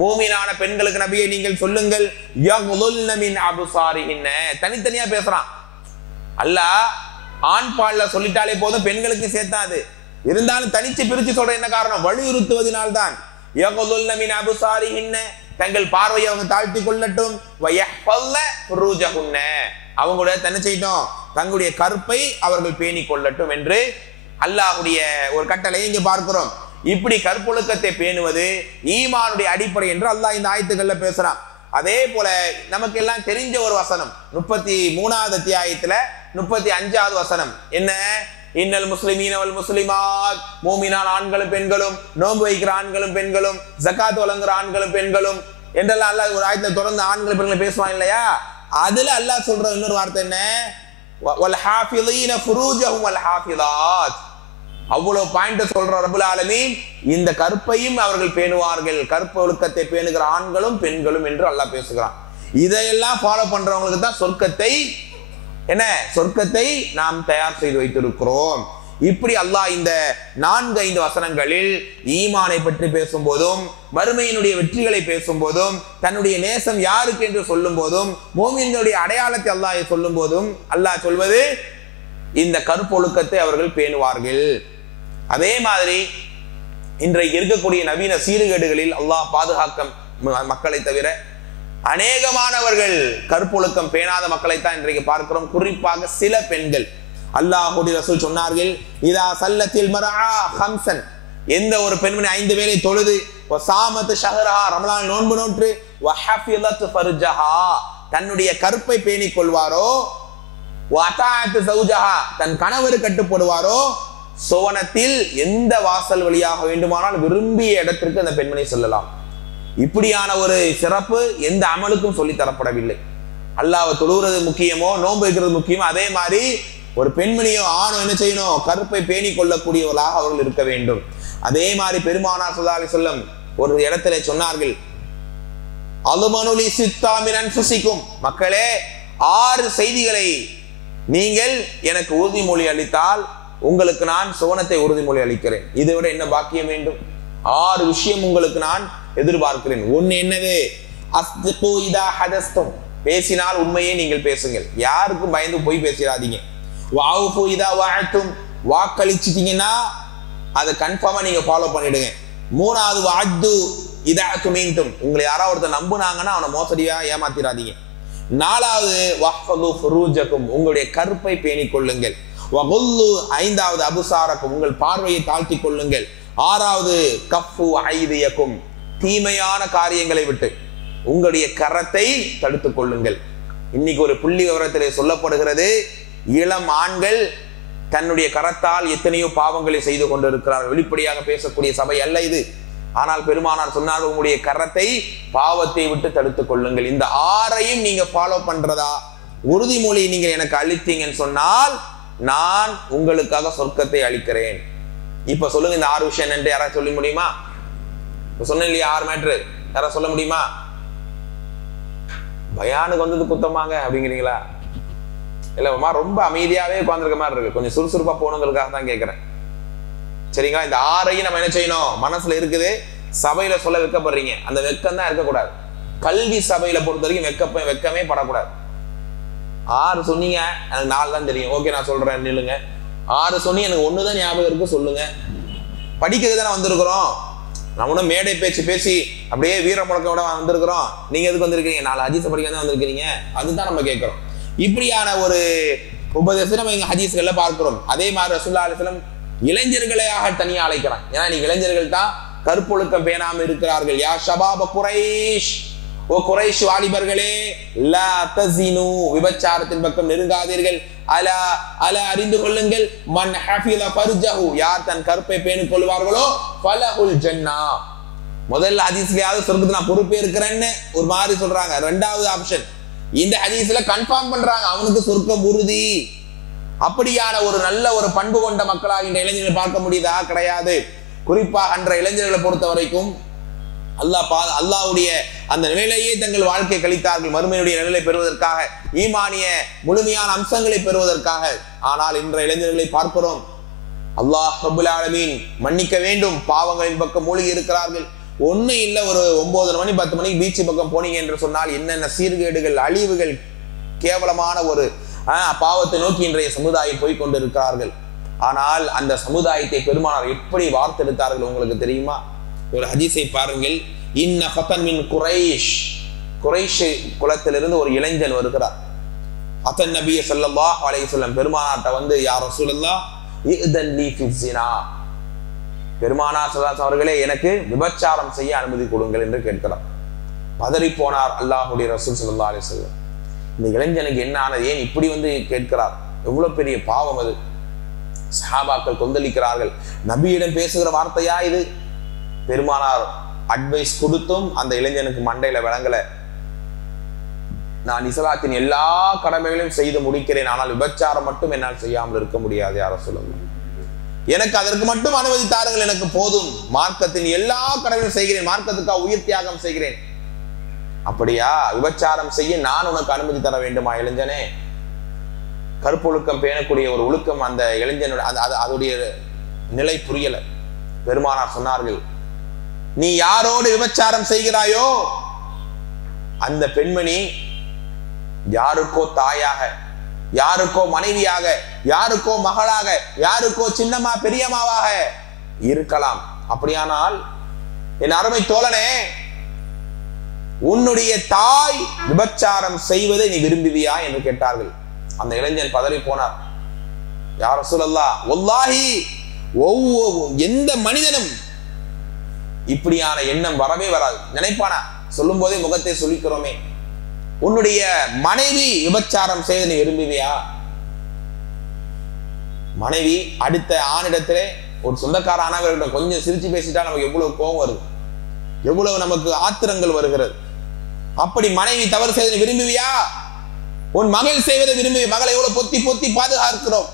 மூமினான பெண்களுக்கு நபியை நீங்கள் சொல்லுங்கள், யகுலுல்ன மின் அப்சாரிஹின்ன. தனித்தனியா பேசுறான் அல்லாஹ். ஆண் பால்ல சொல்லிட்டாலே போதும், பெண்களுக்கு சேர்த்தாது. இருந்தாலும் தனிச்சு பிரிச்சு சொல்ற என்ன காரணம்? வலியுறுத்துவதனால்தான். யகுலுல்ன மின் அப்சாரிஹின்ன, தங்கள் பார்வையை அவங்க தாழ்த்தி கொள்ளட்டும். வயஹ்ஃபல்ன ஃபுரூஜஹுன்ன, அவங்களுடைய தன்னை செய்யட்டும், தங்களுடைய கற்பை அவர்கள் பேணி கொள்ளட்டும் என்று அல்லாஹ்வுடைய ஒரு கட்டளையை இங்க பார்க்கிறோம். இப்படி கற்பொழுக்கத்தை பேணுவது ஈமானுடைய அடிப்படை என்று அல்லாஹ் இந்த ஆயத்துக்கள்ல பேசுறான். அதே போல நமக்கு எல்லாம் தெரிஞ்ச ஒரு வசனம் 33வது அத்தியாயத்துல 35வது வசனம் என்ன? இன்னல் முஸ்லிமீன வல் முஸ்லிமாத், மூமினான ஆண்களும் பெண்களும், நோன்பு வைக்கிற ஆண்களும் பெண்களும், ஜகாத் வழங்குற ஆண்களும் பெண்களும் என்றெல்லாம் அல்லாஹ் ஒரு ஆயத்துல தொடர்ந்து ஆண்கள் பெண்களை பேசுவான் இல்லையா? அதுல அல்லாஹ் சொல்ற இன்னொரு வார்த்தை என்ன? வல் ஹாஃபிலீன ஃபுரூஜஹும் வல் ஹாஃபிலாத். அவ்வளவு பாயிண்ட் சொல்ற ரப்புல் ஆலமீன், இந்த கற்பையும் அவர்கள் பேணுவார்கள், கற்ப ஒழுக்கத்தை பேணுகிற ஆண்களும் பெண்களும் என்று அல்லாஹ் பேசுகிறான். இதையெல்லாம் ஃபாலோ பண்றவங்களுக்கு தான் சொர்க்கத்தை நாம் தயார் செய்து வைத்திருக்கிறோம். இப்படி அல்லாஹ் இந்த 4-5 வசனங்களில் ஈமானை பற்றி பேசும்போதும், மறுமையினுடைய வெற்றிகளை பேசும்போதும், தன்னுடைய நேசம் யாருக்கு என்று சொல்லும் போதும், மூமின்களுடைய அடையாளத்தை அல்லாஹ் சொல்லும் போதும் அல்லாஹ் சொல்வது இந்த கற்பொழுக்கத்தை அவர்கள் பேணுவார்கள். அதே மாதிரி இன்றைக்கு இருக்கக்கூடிய நவீன சீர்கேடுகளில் அல்லாஹ் பாதுகாக்க மக்களை தவிர அநேகமானவர்கள் கற்பொழுக்கம் பேணாத மக்களைத்தான் இன்றைக்கு பார்க்கிறோம். குறிப்பாக சில பெண்கள். அல்லாஹ்வுடைய ரசூல் சொன்னார்கள், இதா சல்லத்தில் மர்ஆ ஹம்சன், எந்த ஒரு பெண்மணி 5 வேளை தொழுது, வஸாமத் ஷஹரஹா, ரமலான் நோன்பு நோற்று, வஹஃபிலத் ஃபர்ஜஹா, தன்னுடைய கற்பை பேணிக் கொள்வாரோ, வஅதாஅத் ஸௌஜஹா, தன் கணவரு கட்டுப்படுவாரோ, சுவனத்தில் எந்த வாசல் வழியாக வேண்டுமானால் விரும்பிய இடத்திற்கு அந்த பெண்மணி செல்லலாம். இப்படியான ஒரு சிறப்பு எந்த அமலுக்கும் சொல்லி தரப்படவில்லை. அல்லாஹ்வை தொழுகிறது முக்கியமோ, நோன்பு வைக்கிறது முக்கியமோ, அதே மாதிரி ஒரு பெண்மணியோ ஆணோ என்ன செய்யணும்? கற்பை பேணி கொள்ளக்கூடியவர்களாக அவர்கள் இருக்க வேண்டும். அதே மாதிரி பெருமானார் ஸல்லல்லாஹு அலைஹி வஸல்லம் ஒரு இடத்துல சொன்னார்கள், அலுமனுலி சித்தா மின் அன்ஃபுசிக்கும், மக்களே 6 செய்திகளை நீங்கள் எனக்கு உறுதிமொழி அளித்தால் உங்களுக்கு நான் சுவனத்தை உறுதிமொழி அளிக்கிறேன். இதை விட என்ன பாக்கியம் வேண்டும்? 6 விஷயம் உங்களுக்கு நான் எதிர்பார்க்கிறேன். ஒன்னு என்னது? அஸ்திகு இதா ஹதஸ்தும், பேசினால் உண்மையை நீங்கள் பேசுங்கள், யாருக்கும் பயந்து போய் பேசிடாதீங்க. வஅஃபு இதா வஅதும், வாக்களிச்சிட்டீங்கன்னா அதை கன்ஃபார்மா நீங்க ஃபாலோ பண்ணிடுங்க. 3வது வஅது இதா துமின்தும், உங்களை யாராவது ஒருத்தர் நம்புனாங்கன்னா அவனை மோசடியா ஏமாத்திராதீங்க. 4வது வஹ்ஃபது ஃபுரூஜக்கும், உங்களுடைய கற்பை பேணிக் கொள்ளுங்கள். வகுல்லு, 5வது அபுசாரக்கும், உங்கள் பார்வையை தாழ்த்தி கொள்ளுங்கள். 6வது கஃபு ஐதியக்கும், தீமையான காரியங்களை விட்டு உங்களுடைய கரத்தை தடுத்துக் கொள்ளுங்கள். இன்னைக்கு ஒரு புள்ளி விவரத்திலே சொல்லப்படுகிறது, இளம் ஆண்கள் தன்னுடைய கரத்தால் எத்தனையோ பாவங்களை செய்து கொண்டிருக்கிறார்கள். வெளிப்படையாக பேசக்கூடிய சபை அல்ல இது. ஆனால் பெருமானார் சொன்னார், உங்களுடைய கரத்தை பாவத்தை விட்டு தடுத்துக் கொள்ளுங்கள். இந்த 6ஐயும் நீங்க ஃபாலோ பண்றதா உறுதிமொழி நீங்க எனக்கு அளித்தீங்கன்னு சொன்னால் நான் உங்களுக்காக சொர்க்கத்தை அளிக்கிறேன். இப்ப சொல்லுங்க, இந்த 6 விஷயம் என்னன்னு யாராவது சொல்ல முடியுமா? சொன்ன இல்லையா 6 மேட்ரு, யாராவது சொல்ல முடியுமா? பயானுக்கு வந்தது குத்தமாங்க அப்படிங்கிறீங்களா? இல்லம்மா, ரொம்ப அமைதியாவே உட்கார்ந்துருக்க மாதிரி இருக்கு. கொஞ்சம் சுறுசுறுப்பா போனவங்களுக்காக தான் கேட்கிறேன். சரிங்களா? இந்த 6ஐயும் நம்ம என்ன செய்யணும்? மனசுல இருக்குது, சபையில சொல்ல வெக்கப்படுறீங்க, அந்த வெக்கம் தான் இருக்கக்கூடாது. கல்வி சபையில பொறுத்த வரைக்கும் வெக்கமே படக்கூடாது. 6 சொன்னீங்க, எனக்கு 4 தான் தெரியும், ஓகே நான் சொல்றேன் நில்லுங்க. 6 சொன்னி எனக்கு 1 தான் ஞாபகம் இருக்கு, சொல்லுங்க. படிக்கிறது தானே வந்திருக்கிறோம், நம்மளும் மேடை பேச்சு பேசி அப்படியே வீர முழக்கோட வந்திருக்கிறோம். நீங்க எதுக்கு வந்திருக்கீங்க? 4 ஹதீஸ் படிக்க தான் வந்திருக்கிறீங்க, அதுதான் நம்ம கேட்கிறோம். இப்படியான ஒரு உபதேசம் நம்ம இங்க ஹதீஸ்கள்ல பார்க்கிறோம். அதே மாதிரி ரசூலுல்லாஹி அலைஹி வஸல்லம் இளைஞர்களையாக தனியா அழைக்கிறான். ஏன்னா நீங்க இளைஞர்கள் தான் கற்பொழுக்கம் பேணாம இருக்கிறார்கள். யா ஷபாப குரைஷ், ஓ குரைஷ் வாலிபர்களே, லா தஸினு, விபச்சாரத்தின் பக்கம் நெருங்காதீர்கள். அலா அலா, அறிந்து கொள்ளுங்கள், மன் ஹஃபில ஃபர்ஜஹு, யார் தன் கற்பை பேணிக் கொள்வார்களோ ஃபலஹுல் ஜன்னா. முதல்ல ஹதீஸ்லயாவது சொர்க்கத்துக்கு நான் பொறுப்பே இருக்கிறேன்னு ஒரு மாதிரி சொல்றாங்க. 2வது ஆப்ஷன் இந்த ஹதீஸ்ல கன்ஃபார்ம் பண்றாங்க, அவனுக்கு சொர்க்கம் உறுதி. அப்படியான ஒரு நல்ல ஒரு பண்பு கொண்ட மக்களாக இந்த இளைஞர்களை பார்க்க முடியுதா? கிடையாது. குறிப்பாக அன்ற இளைஞர்களை பொறுத்த வரைக்கும் அல்லாஹ்வுடைய அந்த நிலையிலேயே தங்கள் வாழ்க்கை கழித்தார்கள், மறுமையுடைய நிலையை பெறுவதற்காக, ஈமானிய முழுமையான அம்சங்களை பெறுவதற்காக. ஆனால் இன்ற இளைஞர்களை பார்க்கிறோம், அல்லாஹ் ரப்பல் ஆலமீன் மன்னிக்க வேண்டும், பாவங்களின் பக்கம் மூழ்கி இருக்கிறார்கள். ஒன்றும் இல்லை, ஒரு 9 மணி 10 மணிக்கு பீச்சு பக்கம் போனீங்க என்று சொன்னால் என்னென்ன சீர்கேடுகள், அழிவுகள், கேவலமான ஒரு பாவத்தை நோக்கி இன்றைய சமுதாயம் போய் கொண்டிருக்கிறார்கள். ஆனால் அந்த சமுதாயத்தை பெருமானார் எப்படி வார்த்தெடுத்தார்கள் உங்களுக்கு தெரியுமா? ஒரு ஹதீஸை பாருங்கள். இன்ன ஃபதன் மின் குரைஷ், குரைஷ் குலத்திலிருந்து ஒரு இளைஞன் வருகிறார். அத்தன் நபிய ஸல்லல்லாஹு அலைஹி வஸல்லம் பெருமானார்ட்ட வந்து, யா ரசூலல்லாஹ் இஅதன் லீ ஃபி ஸினா, பெருமானார் ஸல்லல்லாஹு அவர்களே எனக்கு விபச்சாரம் செய்ய அனுமதி கொடுங்கள் என்று கேட்கிறார். பதறி போனார் அல்லாஹ்வுடைய ரசூல் ஸல்லல்லாஹு அலைஹி வஸல்லம். இந்த இளைஞனுக்கு என்ன ஆனது, ஏன் இப்படி வந்து கேட்கிறார்? எவ்வளவு பெரிய பாவம் அது! சஹாபாக்கள் கொந்தளிக்கிறார்கள். நபியிடம் பேசுகிற வார்த்தையா இது? பெருமானார் அட்வைஸ் கொடுத்தும் அந்த இளைஞனுக்கு மண்டையில விளங்கல. நான் இஸ்லாத்தின் எல்லா கடமைகளையும் செய்து முடிக்கிறேன், ஆனால் விபச்சாரம் மட்டும் என்னால் செய்யாமல் இருக்க முடியாது யார சொல்லுங்க, எனக்கு அதற்கு மட்டும் அனுமதி தாருங்கள், எனக்கு போதும், மார்க்கத்தின் எல்லா கடமையும் செய்கிறேன், மார்க்கத்துக்காக உயிர் தியாகம் செய்கிறேன். அப்படியா? விபச்சாரம் செய்ய நான் உனக்கு அனுமதி தர வேண்டுமா? இளைஞனே, கற்பொழுக்கம் பேணக்கூடிய ஒரு ஒழுக்கம் அந்த இளைஞனுடைய அதோடைய நிலை புரியல. பெருமானார் சொன்னார்கள், நீ யாரோடு விபச்சாரம் செய்கிறாயோ அந்த பெண்மணி யாருக்கோ தாயாக, யாருக்கோ மனைவியாக, யாருக்கோ மகளாக, யாருக்கோ சின்னம்மா பெரியம்மாவாக இருக்கலாம். அப்படியானால் என் அருமை தோழனே, உன்னுடைய தாய் விபச்சாரம் செய்வதை நீ விரும்புவியா என்று கேட்டார்கள். அந்த இளைஞன் பதறி போனார். யா ரசூலல்லாஹ், வல்லாஹி எந்த மனிதனும் இப்படியான எண்ணம் வரவே வராது. நினைப்பானா? சொல்லும் போதே முகத்தை சொல்லிக்கிறோமே, உன்னுடைய மனைவி விபச்சாரம் செய்வதை நீ விரும்புவியா? மனைவி அடுத்த ஆணிடத்திலே ஒரு சொந்தக்கார ஆனவர்கிட்ட கொஞ்சம் சிரிச்சு பேசிட்டா நமக்கு எவ்வளவு கோபம் வருது, எவ்வளவு நமக்கு ஆத்திரங்கள் வருகிறது. அப்படி மனைவி தவறு செய்வதை விரும்புவியா? உன் மகள் செய்வதை விரும்புவி? மகளை எவ்வளவு பொத்தி பொத்தி பாதுகாக்கிறோம்.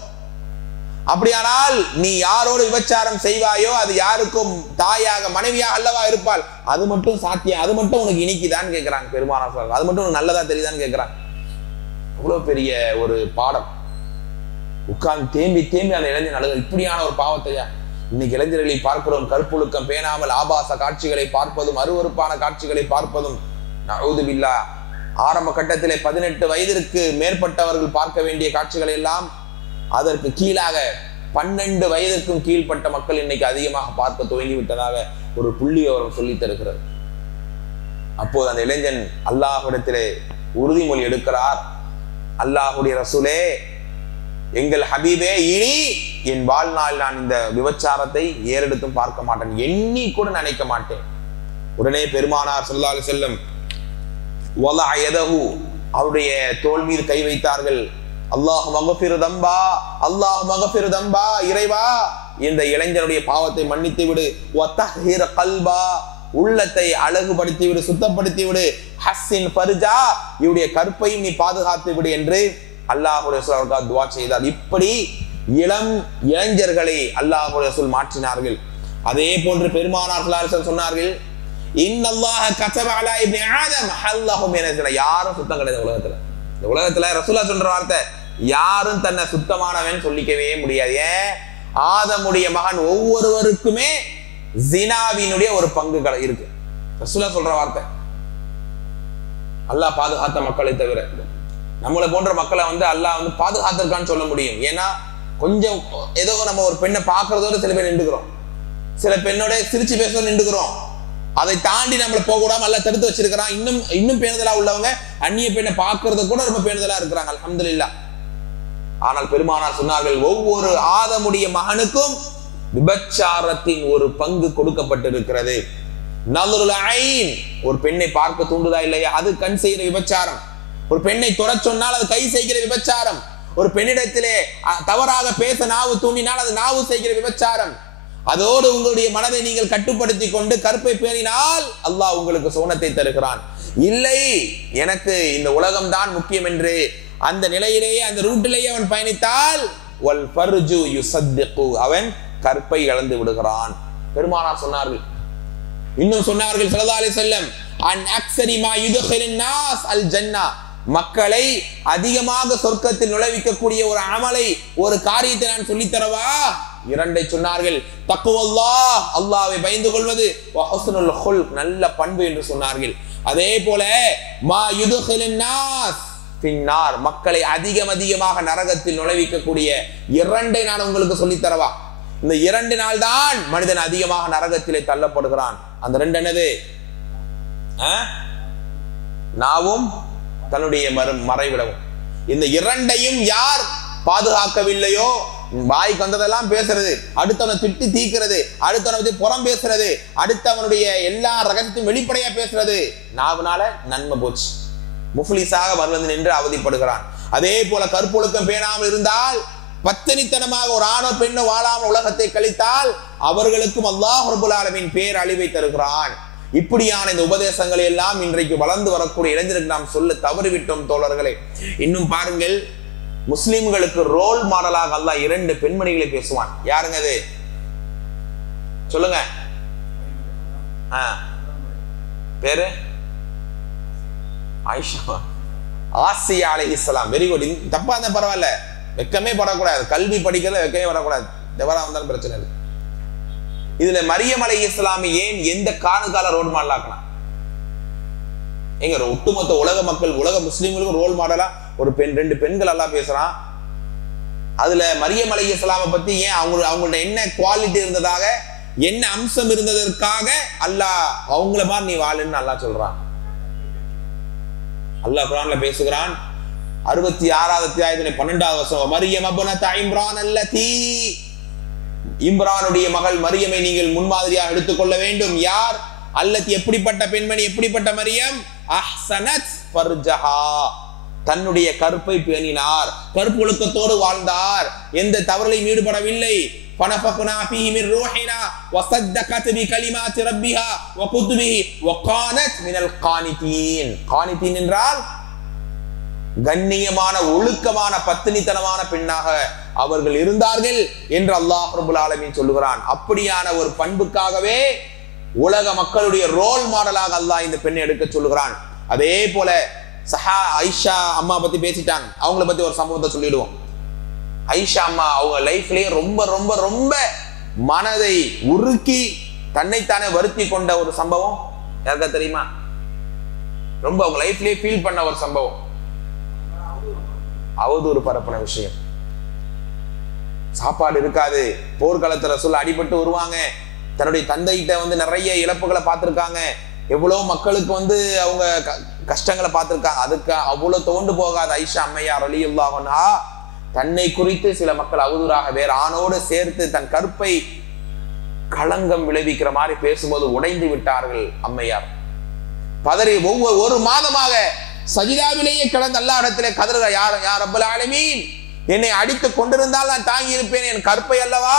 அப்படியானால் நீ யாரோடு விபச்சாரம் செய்வாயோ அது யாருக்கும் தாயாக மனைவியாக அல்லவா இருப்பாள். அது மட்டும் சாத்தியம், அது மட்டும் உனக்கு இனிக்குதான்னு கேட்கிறாங்க பெருமானார் சொல்றாங்க. அது மட்டும் உனக்கு நல்லதா தெரியுதான்னு கேட்கிறாங்க. அவ்வளவு பெரிய ஒரு பாடம். உட்கார்ந்து தேம்பி தேம்பி அந்த இளைஞன் அழுது, இப்படியான ஒரு பாவத்தையா இன்னைக்கு இளைஞர்களை பார்க்கிறோம். கற்பொழுக்கம் பேணாமல் ஆபாச காட்சிகளை பார்ப்பதும், அருவருப்பான காட்சிகளை பார்ப்பதும். நஊது பில்லாஹ். ஆரம்ப கட்டத்திலே 18 வயதிற்கு மேற்பட்டவர்கள் பார்க்க வேண்டிய காட்சிகள் எல்லாம் அதற்கு கீழாக 12 வயதிற்கும் கீழ்பட்ட மக்கள் இன்னைக்கு அதிகமாக பார்க்க துவங்கிவிட்டதாக ஒரு புள்ளி விவரம் சொல்லி தருகிறது. அப்போது அந்த இளைஞன் அல்லாஹ்விடத்திலே உறுதிமொழி எடுக்கிறார். அல்லாஹ்வுடைய ரசூலே, எங்கள் ஹபீபே, இனி என் வாழ்நாள் நான் இந்த விபச்சாரத்தை ஏறெடுத்தும் பார்க்க மாட்டேன், எண்ணி கூட நினைக்க மாட்டேன். உடனே பெருமானார் ஸல்லல்லாஹு அலைஹி வஸல்லம் வலஅ யதஹு, அவருடைய தோள் மீது கை வைத்தார்கள். அல்லாஹ் மக்ஃபிர் தம்பா, அல்லாஹ் மக்ஃபிர் தம்பா, இறைவா இந்த இளைஞனுடைய பாவத்தை மன்னித்து விடு. வதஹிர் கல்பா, உள்ளத்தை அழகுபடுத்தி விடு, சுத்தப்படுத்தி விடு. ஹஸ்ஸின் ஃபர்ஜா, இவருடைய கற்பையும் நீ பாதுகாத்து விடு என்று அல்லாஹ்வுடைய ரசூல் துஆ செய்தார். இப்படி இளம் இளைஞர்களை அல்லாஹ்வுடைய ரசூல் மாற்றினார்கள். அதே போன்று பெருமானார் ஸல்லல்லாஹு அலைஹி வஸல்லம் சொன்னார்கள், இன்னல்லாஹ கதப அலா இப்னி ஆதம் ஹல்லஹு மின ஸினா. யாரும் சுத்தம் கிடையாது உலகத்துல. இந்த உலகத்துல ரசூலுல்லாஹ் சொல்ற வார்த்தை, யாரும் தன்னை சுத்தமானவன் சொல்லிக்கவே முடியாது. ஏன்? ஆதமுடைய மகன் ஒவ்வொருவருக்குமே ஜினாவினுடைய ஒரு பங்கு இருக்கு. ரசூலுல்லாஹ் சொல்ற வார்த்தை. அல்லாஹ் பாதுகாத்த மக்களை தவிர நம்மளை போன்ற மக்களை அல்லாஹ் பாதுகாத்திருக்கான்னு சொல்ல முடியும். ஏன்னா கொஞ்சம் ஏதோ நம்ம ஒரு பெண்ணை பார்க்கறதோட சில பேர் நின்றுக்கிறோம், சில பெண்ணோட சிரிச்சு பேச நின்றுக்கிறோம். அதை தாண்டி நம்மளை போக கூடாம அல்லாஹ் தடுத்து வச்சிருக்கிறான். இன்னும் பேணுதலா உள்ளவங்க அந்நிய பெண்ணை பார்க்கறது கூட ரொம்ப பேணுதலா இருக்கிறாங்க, அல்ஹம்துலில்லாஹ். ஆனால் பெருமானார் சொன்னார்கள், ஒவ்வொரு ஆதமுடைய மகனுக்கும் விபச்சாரத்தின் ஒரு பங்கு கொடுக்கப்பட்டிருக்கிறது. நظرுல் ஐன், ஒரு பெண்ணை பார்க்க தூண்டுதா இல்லையா, அது கண் செய்கிற விபச்சாரம். ஒரு பெண்ணை தொட சொன்னால் அது கை செய்கிற விபச்சாரம். ஒரு பெண்ணிடத்திலே தவறாக பேச நாவு தூண்டினால் அது நாவு செய்கிற விபச்சாரம். அதோடு உங்களுடைய மனதை நீங்கள் கட்டுப்படுத்தி கொண்டு கற்பை பேணினால் அல்லாஹ் உங்களுக்கு சோனத்தை தருகிறான். இல்லை, எனக்கு இந்த உலகம் தான் முக்கியம் என்று அந்த நிலையிலேயே அந்த ரூட்டிலேயே அவன் பயணித்தால் வல் ஃபர்ஜு யுஸத்திகு, அவன் கற்பை இழந்து விடுகிறான். பெருமானார் சொன்னார்கள். இன்னும் சொன்னார்கள் ஸல்லல்லாஹு அலைஹி வஸல்லம், அன் அக்ஸரி மா யுத்கிலுன் நாஸ் அல் ஜன்னah, மக்களை அதிகமாக சொர்க்கத்தில் நுழைவிக்கக்கூடிய ஒரு அமலை, ஒரு காரியத்தை நான் சொல்லித்தரவா? இரண்டை சொன்னார்கள். தக்வல்லாஹ், அல்லாஹ்வை பயந்து கொள்வது, வ ஹுஸ்னுல் குல்க், நல்ல பண்பு என்று சொன்னார்கள். அதே போல மா யுதுகிலுன் நாஸ் ஃபின்னார், மக்களை அதிகமாக நரகத்தில் நுழைவிக்கக்கூடிய இரண்டை நான் உங்களுக்கு சொல்லித்தரவா? இந்த 2 நாள் தான் மனிதன் அதிகமாக நரகத்திலே தள்ளப்படுகிறான். அந்த 2 என்னது? நாவும் தன்னுடைய மறைவிடவும். இந்த 2ஐயும் யார் பாதுகாக்கவில்லையோ, வாய்க்கு வந்ததெல்லாம் பேசுறது, அடுத்தவனை திட்டி தீக்கிறது, அடுத்தவனை பத்தி புறம் பேசுறது, அடுத்தவனுடைய எல்லா ரகத்தையும் வெளிப்படையா பேசுறது, நாவுனால நன்மை போச்சு, முஃப்லிஸாக வந்து நின்று அவதிப்படுகிறான். அதே போல கற்பொழுக்கம் பேணாமல் இருந்தால், பத்தினித்தனமாக ஒரு ஆணோ பெண்ணோ வாழாமல் உலகத்தை கழித்தால் அவர்களுக்கும் அல்லாஹ் ரப்பல் ஆலமீன் பேர் அழிவை தருகிறான். இப்படியான இந்த உபதேசங்களை எல்லாம் இன்றைக்கு வளர்ந்து வரக்கூடிய இளைஞருக்கு நாம் சொல்ல தவறிவிட்டோம் தோழர்களே. இன்னும் பாருங்கள், முஸ்லிம்களுக்கு ரோல் மாடலாக அல்லாஹ் 2 பெண்மணிகளை பேசுவான். யாருங்க அது? சொல்லுங்க. பேரு ஆயிஷா, ஆசியா அலைஹிஸ்ஸலாம். Very good. தப்பா இருந்தா பரவாயில்ல, வெக்கமே படக்கூடாது. கல்வி படிக்கிறத வெக்கமே வரக்கூடாது, எவரா வந்தாலும் பிரச்சனை இல்லை. இதுல மரியம் அலைஹிஸ்ஸலாம் ஏன் எந்த காரணத்தால ரோல் மாடல் ஆக்கலாம்? எங்க ஒட்டுமொத்த உலக மக்கள், உலக முஸ்லிம்களுக்கு ரோல் மாடலா ஒரு பெண், 2 பெண்கள் எல்லாம் பேசுறான். அதுல மரியம் அலைஹிஸ்ஸலாமை பத்தி ஏன் அவங்கள்ட்ட என்ன குவாலிட்டி இருந்ததாக, என்ன அம்சம் இருந்ததற்காக அல்லாஹ் அவங்கள மாதிரி நீ வாழுன்னு அல்லாஹ் சொல்றான். அல்லாஹ் குர்ஆன்ல பேசுகிறான். 66வது அத்தியாயத்தின் 12வது வசனம், மரியம் இப்னத் இம்ரான் அல்லதி, இம்ரானுடைய மகள் மரியமை நீங்கள் முன்மாதிரியாக எடுத்துக்கொள்ள வேண்டும். யார்? அல்லதி, எப்படிப்பட்ட பெண்மணி, எப்படிப்பட்ட மரியம்? அஹ்ஸனத் ஃபர்ஜஹா, தன்னுடைய கற்பை பேணினார், கற்பொழுக்கத்தோடு வாழ்ந்தார், எந்த தவறிலையும் ஈடுபடவில்லை. ஃபனஃபக்னா ஃபீஹி மின் ரூஹினா வஸத்தகத் பிகலிமாத்தி ரப்பிஹா வகுதுபிஹி வகானத் மினல் கானிதீன். கானிதீன் என்றால் கண்ணியமான, ஒழுக்கமான, பத்தினித்தனமான பெண்ணாக அவர்கள் இருந்தார்கள் என்று அல்லாஹ் ரப்பல் ஆலமீன் சொல்லுகிறான். அப்படியான ஒரு பண்புக்காகவே உலக மக்களுடைய ரோல் மாடலாக அல்லாஹ் இந்த பெண்ணை எடுக்க சொல்லுகிறான். அதே போல ஆயிஷா அம்மா பத்தி பேசிட்டாங்க, அவங்கள பத்தி ஒரு சம்பவத்தை சொல்லிடுவோம். ஆயிஷா அம்மா அவங்க லைஃப்லயே ரொம்ப ரொம்ப ரொம்ப மனதை உருக்கி தன்னைத்தானே வருத்தி கொண்ட ஒரு சம்பவம் யாருக்கா தெரியுமா? ரொம்ப அவங்க லைஃப்லயே ஃபீல் பண்ண ஒரு சம்பவம், அவதூறு பரப்பின விஷயம். சாப்பாடு இருக்காது, போர்க்களத்துல ரசூல் அடிபட்டு வருவாங்க, தன்னுடைய தந்தைகிட்ட வந்து நிறைய இழப்புகளை பார்த்திருக்காங்க, எவ்வளவு மக்களுக்கு வந்து அவங்க கஷ்டங்களை பார்த்திருக்காங்க. அதுக்கு அவ்வளவு தோண்டு போகாத ஆயிஷா அம்மையார் ரலியல்லாஹு அன்ஹா தன்னை குறித்து சில மக்கள் அவதூறாக வேற ஆணோடு சேர்த்து தன் கற்பை களங்கம் விளைவிக்கிற மாதிரி பேசும்போது உடைந்து விட்டார்கள் அம்மையார். பதறி ஒரு மாதமாக சஜிதாவிலேயே கிடந்த அல்லாஹ் இடத்திலே கதறுக, யார் ரப்பல் ஆலமீன், என்னை அடித்து கொண்டிருந்தால் நான் தாங்கி இருப்பேன், என் கற்பை அல்லவா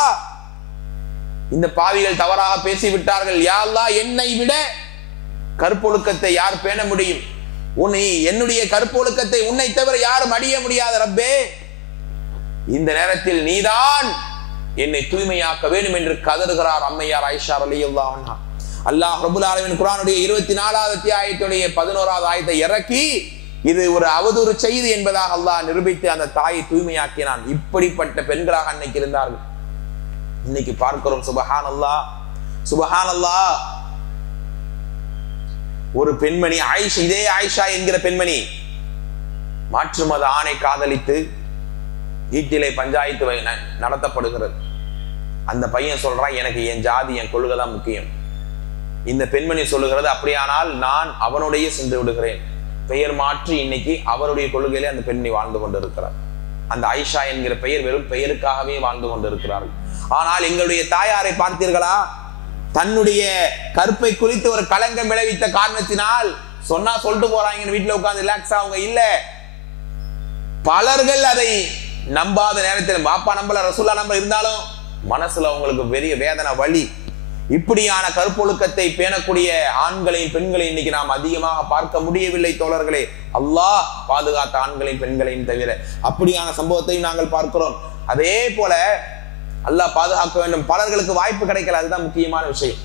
இந்த பாவிகள் தவறாக பேசிவிட்டார்கள். யா அல்லாஹ், என்னை விட கற்பொழுக்கத்தை யார் பேண முடியும்? என்னுடைய கற்பொழுக்கத்தை உன்னை தவிர யாரும் அடிய முடியாத ரப்பே, இந்த நேரத்தில் நீதான் என்னை தூய்மையாக்க வேண்டும் என்று கதறுகிறார் அம்மையார் ஆயிஷா ரலியல்லாஹு அன்ஹா. அல்லாஹ் ரப்பல் ஆலமீன் குர்ஆனுடைய 24வது அத்தியாயத்துடைய 11வது ஆயத்தை இறக்கி இது ஒரு அவதூறு செய்தி என்பதாக அல்லாஹ் நிரூபித்து அந்த தாயை தூய்மையாக்கினான். இப்படிப்பட்ட பெண்களாக அன்னைக்கு இருந்தார்கள். இன்னைக்கு பார்க்கிறோம், சுபஹானல்லாஹ் சுபஹானல்லாஹ். ஒரு பெண்மணி ஆயிஷா, இதே ஆயிஷா என்கிற பெண்மணி மாற்று மத ஆணை காதலித்து வீட்டிலே பஞ்சாயத்து நடத்தப்படுகிறது. அந்த பையன் சொல்றான், எனக்கு என் ஜாதி, என் கொள்கை தான் முக்கியம். இந்த பெண்மணி சொல்லுகிறது, அப்படியானால் நான் அவனுடைய சென்று விடுகிறேன். பெயர் மாற்றி இன்னைக்கு அவருடைய கொள்கையிலே அந்த பெண்ணை வாழ்ந்து கொண்டிருக்கிறார். அந்த ஆயிஷா என்கிற பெயர் வெறும் பெயருக்காகவே வாழ்ந்து கொண்டிருக்கிறார்கள். ஆனால் எங்களுடைய தாயாரை பார்த்தீர்களா? தன்னுடைய கற்பை குறித்து ஒரு களங்கம் விளைவித்த காரணத்தினால் சொன்னா சொல்லிட்டு போறாங்க, வீட்டுல உட்கார்ந்து ரிலாக்ஸா அவங்க இல்ல. பலர்கள் அதை நம்பாத நேரத்தில், பாப்பா நம்பல, ரசூலா நம்பல, இருந்தாலும் மனசுல அவங்களுக்கு பெரிய வேதனை, வலி. இப்படியான கற்பொழுக்கத்தை பேணக்கூடிய ஆண்களையும் பெண்களையும் இன்னைக்கு நாம் அதிகமாக பார்க்க முடியவில்லை தோழர்களே. அல்லாஹ் பாதுகாத்த ஆண்களையும் பெண்களையும் தவிர அப்படியான சம்பவத்தையும் நாங்கள் பார்க்கிறோம். அதே போல அல்லாஹ் பாதுகாக்க வேண்டும். பலர்களுக்கு வாய்ப்பு கிடைக்கல, அதுதான் முக்கியமான விஷயம்.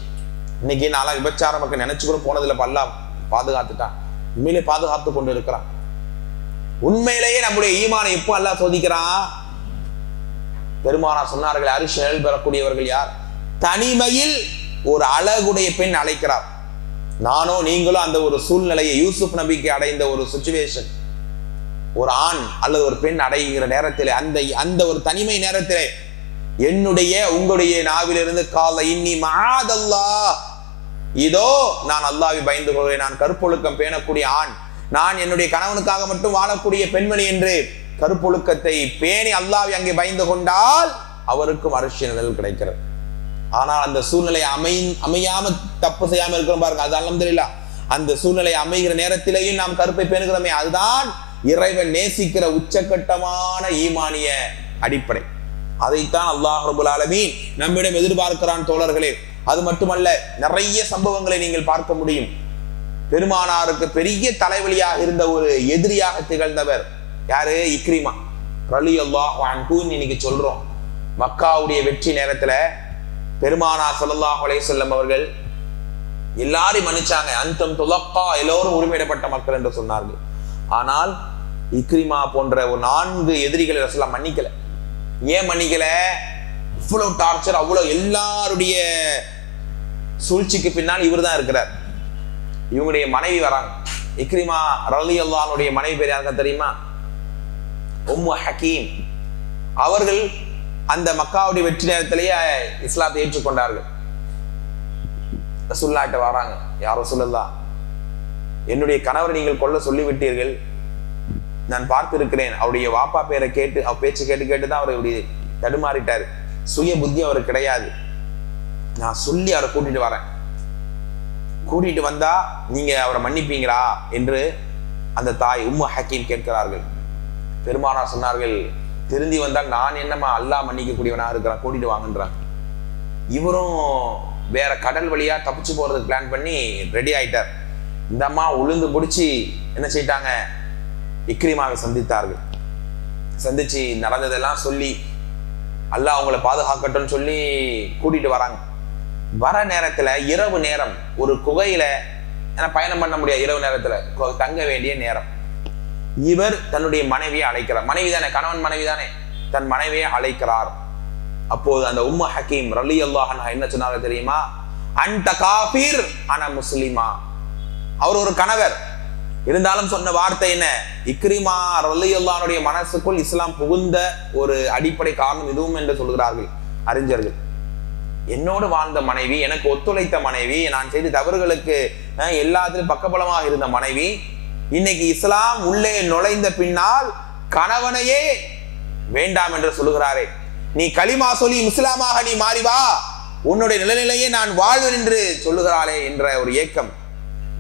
இன்னைக்கு நான்லாம் விபச்சார மக்கள் நினைச்சு கூட போனதில்லை, அல்லாஹ் பாதுகாத்துட்டான், உண்மையிலே பாதுகாத்து கொண்டு இருக்கிறான். உண்மையிலேயே நம்முடைய ஈமானை எப்போ அல்லாஹ் சோதிக்கிறான்? பெருமானார் சொன்னார்கள், அரிசி நிழல் பெறக்கூடியவர்கள் யார்? தனிமையில் ஒரு அழகுடைய பெண் அழைக்கிறார். நானோ நீங்களோ அந்த ஒரு சூழ்நிலையை, யூசுப் நபிக்கு அடைந்த ஒரு சிச்சுவேஷன், ஒரு ஆண் அல்லது ஒரு பெண் அடைகிற நேரத்திலே, அந்த ஒரு தனிமை நேரத்திலே என்னுடைய உங்களுடைய நாவிலிருந்து கால இன்னி மஆதல்லாஹ், இதோ நான் அல்லாஹ்வை பயந்து கொள்கிறேன், நான் கருப்பொழுக்கம் பேணக்கூடிய ஆண், நான் என்னுடைய கணவனுக்காக மட்டும் வாழக்கூடிய பெண்மணி என்று கருப்பொழுக்கத்தை பேணி அல்லாஹ்வை அங்கே பயந்து கொண்டால் அவருக்கும் அரிசி நிழல் கிடைக்கிறது. ஆனால் அந்த சூழ்நிலை அமையாம தப்பு செய்யாம இருக்கிறோம் பாருங்க, அது அல்ஹம்துலில்லாஹ். அந்த சூழ்நிலை அமைகிற நேரத்திலேயும் நாம் கருப்பை பேணுகிறோமே, அதுதான் இறைவன் நேசிக்கிற உச்சகட்டமான ஈமானிய அடிப்படை. அதைத்தான் அல்லாஹ் ரப்பல் ஆலமீன் நம்மிடம் எதிர்பார்க்கிறான் தோழர்களே. அது மட்டுமல்ல, நிறைய சம்பவங்களை நீங்கள் பார்க்க முடியும். பெருமானாருக்கு பெரிய தலைவலியாக இருந்த ஒரு எதிரியாக திகழ்ந்தவர் யாரு? இக்ரிமா ரலியல்லாஹு அன்ஹு. இன்னைக்கு சொல்றோம், மக்காவுடைய வெற்றி நேரத்துல பெருமானார் ஸல்லல்லாஹு அலைஹி வஸல்லம் அவர்கள் எல்லாரையும் மன்னிச்சாங்க. அன்தும் துலக்கா, எல்லோரும் உரிமையிடப்பட்ட மக்கள் என்று சொன்னார்கள். ஆனால் இக்ரிமா போன்ற ஒரு 4 எதிரிகளை ரசூலுல்லாஹ் மன்னிக்கல. ஏன் மன்னிக்கல? இவ்வளவு டார்ச்சர், அவ்வளவு எல்லாருடைய சூழ்ச்சிக்கு பின்னால் இவர் தான் இருக்கிறார். இவங்களுடைய மனைவி வராங்க. இக்ரிமா ரலியல்லாஹு அன்ஹுடைய மனைவி பேர் யாருக்கா தெரியுமா? உம்மு ஹக்கீம். அவர்கள் அந்த மக்காவுடைய வெற்றி நேரத்திலேயே இஸ்லாத்தை ஏற்றுக்கொண்டார்கள். ரசூலுல்லாஹ்ட்ட வராங்க, யார் ரசூலுல்லாஹ், என்னுடைய கணவரை நீங்கள் கொல்ல சொல்லிவிட்டீர்கள், நான் பார்த்திருக்கிறேன். அவருடைய வாப்பா பேரை கேட்டு, அவர் பேச்சு கேட்டுதான் அவர் இப்படி தடுமாறிட்டாரு. சுய புத்தி அவருக்கு கிடையாது. நான் சொல்லி அவரை கூட்டிட்டு வரேன், கூட்டிட்டு வந்தா நீங்க அவரை மன்னிப்பீங்களா என்று அந்த தாய் உம்மு ஹக்கீம் கேட்கிறார்கள். பெருமானார் சொன்னார்கள், திருந்தி வந்தால் நான் என்னமா அல்லாஹ் மன்னிக்க கூடியவனாக இருக்கிறான், கூட்டிட்டு வாங்கன்றாங்க. இவரும் வேற கடல் வழியா தப்பிச்சு போறதுக்கு பிளான் பண்ணி ரெடி ஆயிட்டார். இந்த அம்மா உளுந்து முடிச்சு என்ன செய்யிட்டாங்க, இக்ரிமாவை சந்தித்தார்கள். சந்திச்சு நடந்ததெல்லாம் சொல்லி அல்லாஹ் அவங்களை பாதுகாக்கட்டும் சொல்லி கூட்டிட்டு வராங்க. வர நேரத்துல இரவு நேரம், ஒரு குகையில, ஏன்னா பயணம் பண்ண முடியாது இரவு நேரத்துல, தங்க வேண்டிய நேரம். இவர் தன்னுடைய மனைவியை அழைக்கிறார். மனைவி தானே, கணவன் மனைவி தானே, தன் மனைவியை அழைக்கிறார். அப்போது அந்த உம்மு ஹக்கீம் ரலியல்லாஹு அன்ஹா என்ன சொன்னாங்க தெரியுமா? அன்ட காஃபிர் அன முஸ்லிமா. அவர் ஒரு கணவர் இருந்தாலும் சொன்ன வார்த்தை என்ன? இக்ரிமா ரலியல்லாஹு அன்ஹுடைய மனசுக்குள் இஸ்லாம் புகுந்த ஒரு அடிப்படை காரணம் இதுவும் என்று சொல்கிறார்கள் அறிஞர்கள். என்னோடு வாழ்ந்த மனைவி, எனக்கு ஒத்துழைத்த மனைவி, நான் செய்த தவறுகளுக்கு எல்லாத்திலும் பக்கபலமாக இருந்த மனைவி, இன்னைக்கு இஸ்லாம் உள்ளே நுழைந்த பின்னால் கணவனையே வேண்டாம் என்று சொல்லுகிறாரே, நீ களிமா சொல்லி இஸ்லாமாக நீ மாறி வா, உன்னுடைய நிலையிலேயே நான் வாழ்வேன் என்று சொல்லுகிறாளே என்ற ஒரு ஏக்கம்.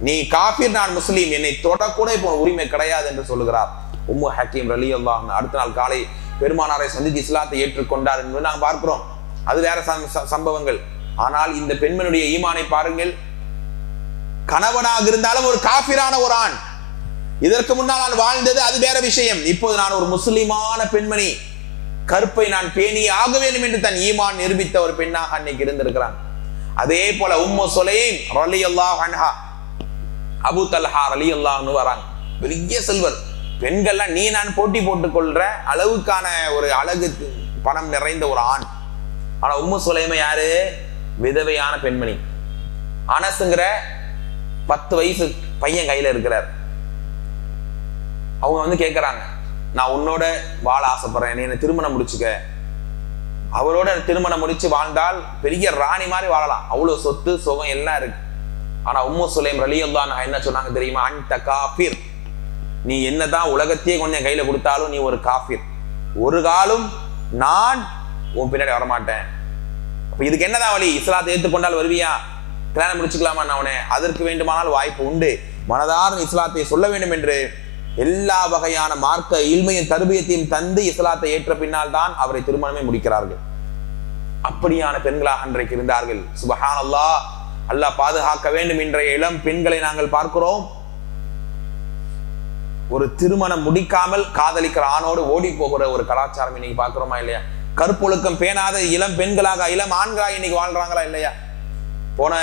நீ காஃபிர், நான் முஸ்லீம், என்னை தொடக்கூட இப்போ உரிமை கிடையாது என்று சொல்லுகிறார் உம்மு ஹக்கீம் ரலியல்லாஹு அன்ஹா. அடுத்த நாள் காலை பெருமானாரை சந்தித்து இஸ்லாத்தை ஏற்றுக்கொண்டார் என்பது நாம் பார்க்கிறோம். அது வேற சம்பவங்கள். ஆனால் இந்த பெண்மனுடைய ஈமானை பாருங்கள். கணவனாக இருந்தாலும் ஒரு காஃபிரான ஒரு ஆண். இதற்கு முன்னால் நான் வாழ்ந்தது அது வேற விஷயம். இப்போது நான் ஒரு முஸ்லிமான பெண்மணி, கருப்பை நான் பேணி ஆக வேண்டும் என்று தன் ஈமான் நிரூபித்த ஒரு பெண்ணாக அன்னைக்கு இருந்திருக்கிறான். அதே போல உம்மு சுலைம் ரலியல்லாஹு அன்ஹா, அபூ தல்ஹா ரலியல்லாஹு அன்ஹு வராங்க. பெரிய செல்வர். பெண்கள்லாம் நீ நான் போட்டி போட்டுக் கொள்ற அளவுக்கான ஒரு அழகு பணம் நிறைந்த ஒரு ஆண். ஆனா உம்மு சுலைமை யாரு? விதவையான பெண்மணி. அனசுங்கிற 10 வயசு பையன் கையில இருக்கிறார். அவங்க வந்து கேட்கிறாங்க, நான் உன்னோட வாழ ஆசைப்படுறேன், நீ திருமணம் முடிச்சுக்க. அவரோட திருமணம் முடிச்சு வாழ்ந்தால் பெரிய ராணி மாதிரி வாழலாம், அவ்வளவு சொத்து சுகம் எல்லாம் இருக்கு. ஆனா உம்மு சுலைம் ரலியல்லாஹு அன்ஹா என்ன சொன்னாங்க தெரியுமா? அன்ட காஃபிர், நீ என்னதான் உலகத்தையே கொஞ்சம் கையில கொடுத்தாலும் நீ ஒரு காஃபிர், ஒரு காலம் நான் உன் பின்னாடி வரமாட்டேன். அப்ப இதுக்கு என்னதான் வழி? இஸ்லாத்தை ஏற்றுக்கொண்டால் வருவியா? கல்யாணம் முடிச்சுக்கலாமா? அவனே அதற்கு வேண்டுமானால் வாய்ப்பு உண்டு. மனதார இஸ்லாத்தை சொல்ல வேண்டும் என்று எல்லா வகையான மார்க்க இல்மையும் தர்பியத்தையும் தந்து இஸ்லாத்தை ஏற்ற பின்னால் தான் அவரை திருமணமே முடிக்கிறார்கள். அப்படியான பெண்களாக அன்றைக்கு இருந்தார்கள். சுப்ஹானல்லாஹ், அல்லாஹ் பாதுகாக்க வேண்டும். இன்றைய இளம் பெண்களை நாங்கள் பார்க்கிறோம், ஒரு திருமணம் முடிக்காமல் காதலிக்கிற ஆணோடு ஓடி போகிற ஒரு கலாச்சாரம் இன்னைக்கு பார்க்கிறோமா இல்லையா? கற்பொழுக்கம் பேணாத இளம் பெண்களாக இளம் ஆண்களாக இன்னைக்கு வாழ்றாங்களா இல்லையா? போன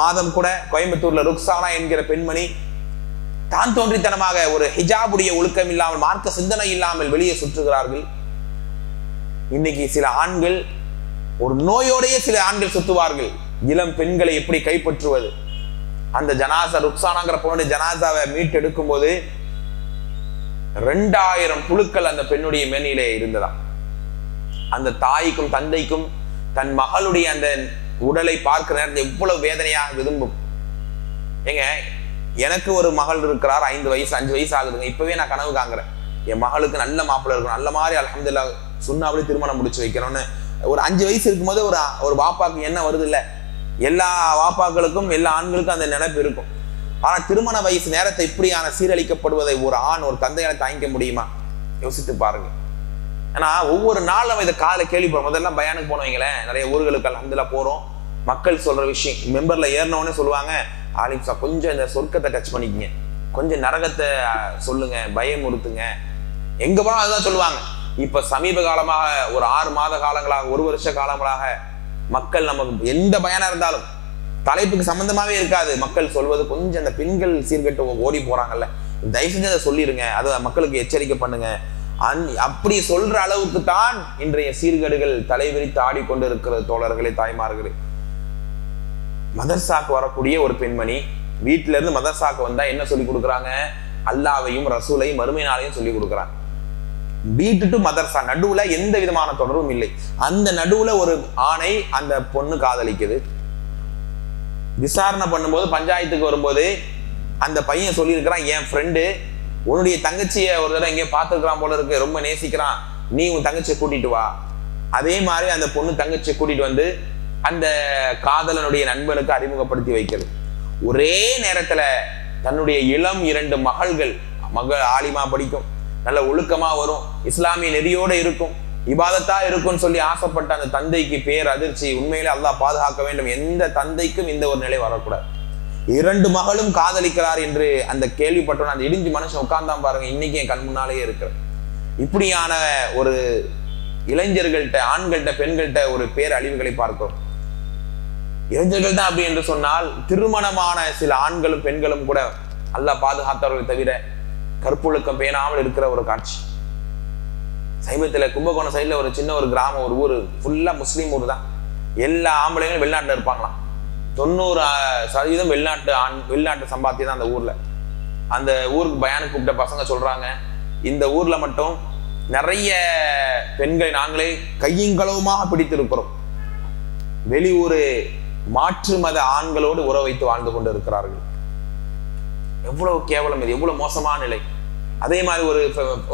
மாதம் கூட கோயம்புத்தூர்ல ருக்ஸானா என்கிற பெண்மணி தான் தோன்றித்தனமாக ஒரு ஹிஜாபுடைய ஒழுக்கம் இல்லாமல், மார்க்க சிந்தனை இல்லாமல் வெளியே சுற்றுகிறார்கள். இன்னைக்கு சில ஆண்கள் ஒரு நோயோடையே சில ஆண்கள் சுத்துவார்கள். இளம் பெண்களை எப்படி கைப்பற்றுவது? அந்த ஜனாசா, ருக்ஸானாங்கிற பொண்ணுடைய ஜனாசாவை மீட்டெடுக்கும் போது 2000 புழுக்கள் அந்த பெண்ணுடைய மேனிலே இருந்ததா. அந்த தாய்க்கும் தந்தைக்கும் தன் மகளுடைய அந்த உடலை பார்க்கிற நேரத்தில் எவ்வளவு வேதனையாக விரும்பும். ஏங்க, எனக்கு ஒரு மகள் இருக்கிறார், 5 வயசு 5 வயசு ஆகுதுங்க. இப்பவே நான் கனவு காங்குறேன், என் மகளுக்கு நல்ல மாப்பிள்ளை இருக்கணும், நல்ல மாதிரி அல்ஹம்துலில்லாஹ் சுன்னாவிலே திருமணம் முடிச்சு வைக்கணும்னு. ஒரு 5 வயசு இருக்கும்போது ஒரு வாப்பாக்கு என்ன வருது இல்ல, எல்லா வாப்பாக்களுக்கும் எல்லா ஆண்களுக்கும் அந்த நினைப்பு இருக்கும். ஆனா திருமண வயசு நேரத்தை இப்படியான சீரழிக்கப்படுவதை ஒரு ஆண் ஒரு தந்தையால தாங்கிக்க முடியுமா? யோசித்து பாருங்க. ஏன்னா ஒவ்வொரு நாள் நம்ம இதை காலை கேள்விப்படுறோம். முதல்ல பயானுக்கு போனவங்களேன், நிறைய ஊர்களுக்கு அல்ஹம்துலில்லாஹ் போறோம். மக்கள் சொல்ற விஷயம், மெம்பர்ல ஏறினவொடனே சொல்லுவாங்க, ஆலிம் சார் கொஞ்சம் இந்த சொர்க்கத்தை டச் பண்ணிக்கங்க, கொஞ்சம் நரகத்தை சொல்லுங்க, பயமுறுத்துங்க. எங்க போனா அதுதான் சொல்லுவாங்க. இப்ப சமீப காலமாக ஒரு 6 மாத காலங்களாக, 1 வருஷ காலங்களாக மக்கள் நமக்கு எந்த பயனா இருந்தாலும் தலைப்புக்கு சம்பந்தமாவே இருக்காது, மக்கள் சொல்வது கொஞ்சம் அந்த பெண்கள் சீர்கெட்டு ஓடி போறாங்கல்ல, தயவு செஞ்சு அதை சொல்லிருங்க, அதை மக்களுக்கு எச்சரிக்கை பண்ணுங்க. அப்படி சொல்ற அளவுக்கு தான் இன்றைய சீர்கேடுகள் தலைவிரித்து ஆடிக்கொண்டு இருக்கிற தோழர்களே, தாய்மார்களே. மதர்சாக்கு வரக்கூடிய ஒரு பெண்மணி வீட்டில இருந்து மதர்சாக்கு வந்தா என்ன சொல்லி கொடுக்குறாங்க? அல்லாவையும் ரசூலையும் மறுமை நாளையும் சொல்லி கொடுக்குறாங்க. வீட்டு டு மதர்சா நடுவுல எந்த விதமான தொடர்பும் இல்லை. அந்த நடுவுல ஒரு ஆணை அந்த பொண்ணு காதலிக்குது. விசாரணை பண்ணும்போது, பஞ்சாயத்துக்கு வரும்போது அந்த பையன் சொல்லியிருக்கிறான், என் ஃப்ரெண்டு உன்னுடைய தங்கச்சியை ஒரு தடவை எங்கேயோ பார்த்துருக்கிறான் போல இருக்கு, ரொம்ப நேசிக்கிறான், நீ உன் தங்கச்சியை கூட்டிட்டு வா. அதே மாதிரி அந்த பொண்ணு தங்கச்சியை கூட்டிட்டு வந்து அந்த காதலனுடைய நண்பனுக்கு அறிமுகப்படுத்தி வைக்கிறது. ஒரே நேரத்துல தன்னுடைய இளம் 2 மகள் ஆலிமா படிக்கும், நல்ல ஒழுக்கமா வரும், இஸ்லாமிய நெறியோட இருக்கும், இபாதத்தா இருக்கும்னு சொல்லி ஆசைப்பட்ட அந்த தந்தைக்கு பேர் அதிர்ச்சி. உண்மையிலே அல்லாஹ் பாதுகாக்க வேண்டும். எந்த தந்தைக்கும் இந்த ஒரு நிலை வரக்கூடாது. 2 மகளும் காதலிக்கிறார் என்று அந்த கேள்விப்பட்டோன்னு அந்த இடிஞ்சு மனுஷன் உட்கார்ந்தான் பாருங்க. இன்னைக்கு என் கண் முன்னாலேயே இருக்கிற இப்படியான ஒரு இளைஞர்கள்ட்ட, ஆண்கள்ட்ட, பெண்கள்ட்ட ஒரு பேர் அழிவுகளை பார்க்கிறோம். இளைஞர்கள் தான் அப்படி என்று சொன்னால், திருமணமான சில ஆண்களும் பெண்களும் கூட அல்லாஹ் பாதுகாத்தவர்களை தவிர கற்பொழுக்கம் பேணாமல் இருக்கிற ஒரு காட்சி. சமீபத்துல கும்பகோணம் சைட்ல ஒரு சின்ன ஒரு கிராமம், ஒரு ஊர் ஃபுல்லா முஸ்லீம் ஊர் தான். எல்லா ஆம்பளைங்களும் வெளிநாட்டுல இருப்பாங்களாம். 90% வெளிநாட்டு சம்பாத்தியம் தான் அந்த ஊர்ல. அந்த ஊருக்கு பயானுக்கு கூப்பிட்ட பசங்க சொல்றாங்க, இந்த ஊர்ல மட்டும் நிறைய பெண்களை நாங்களே கையங்களவுமாக பிடித்திருக்கிறோம். வெளியூர் மாற்று மத ஆண்களோடு உறவு வைத்து வாழ்ந்து கொண்டு இருக்கிறார்கள். எவ்வளவு கேவலம் இது, எவ்வளவு மோசமான நிலை. அதே மாதிரி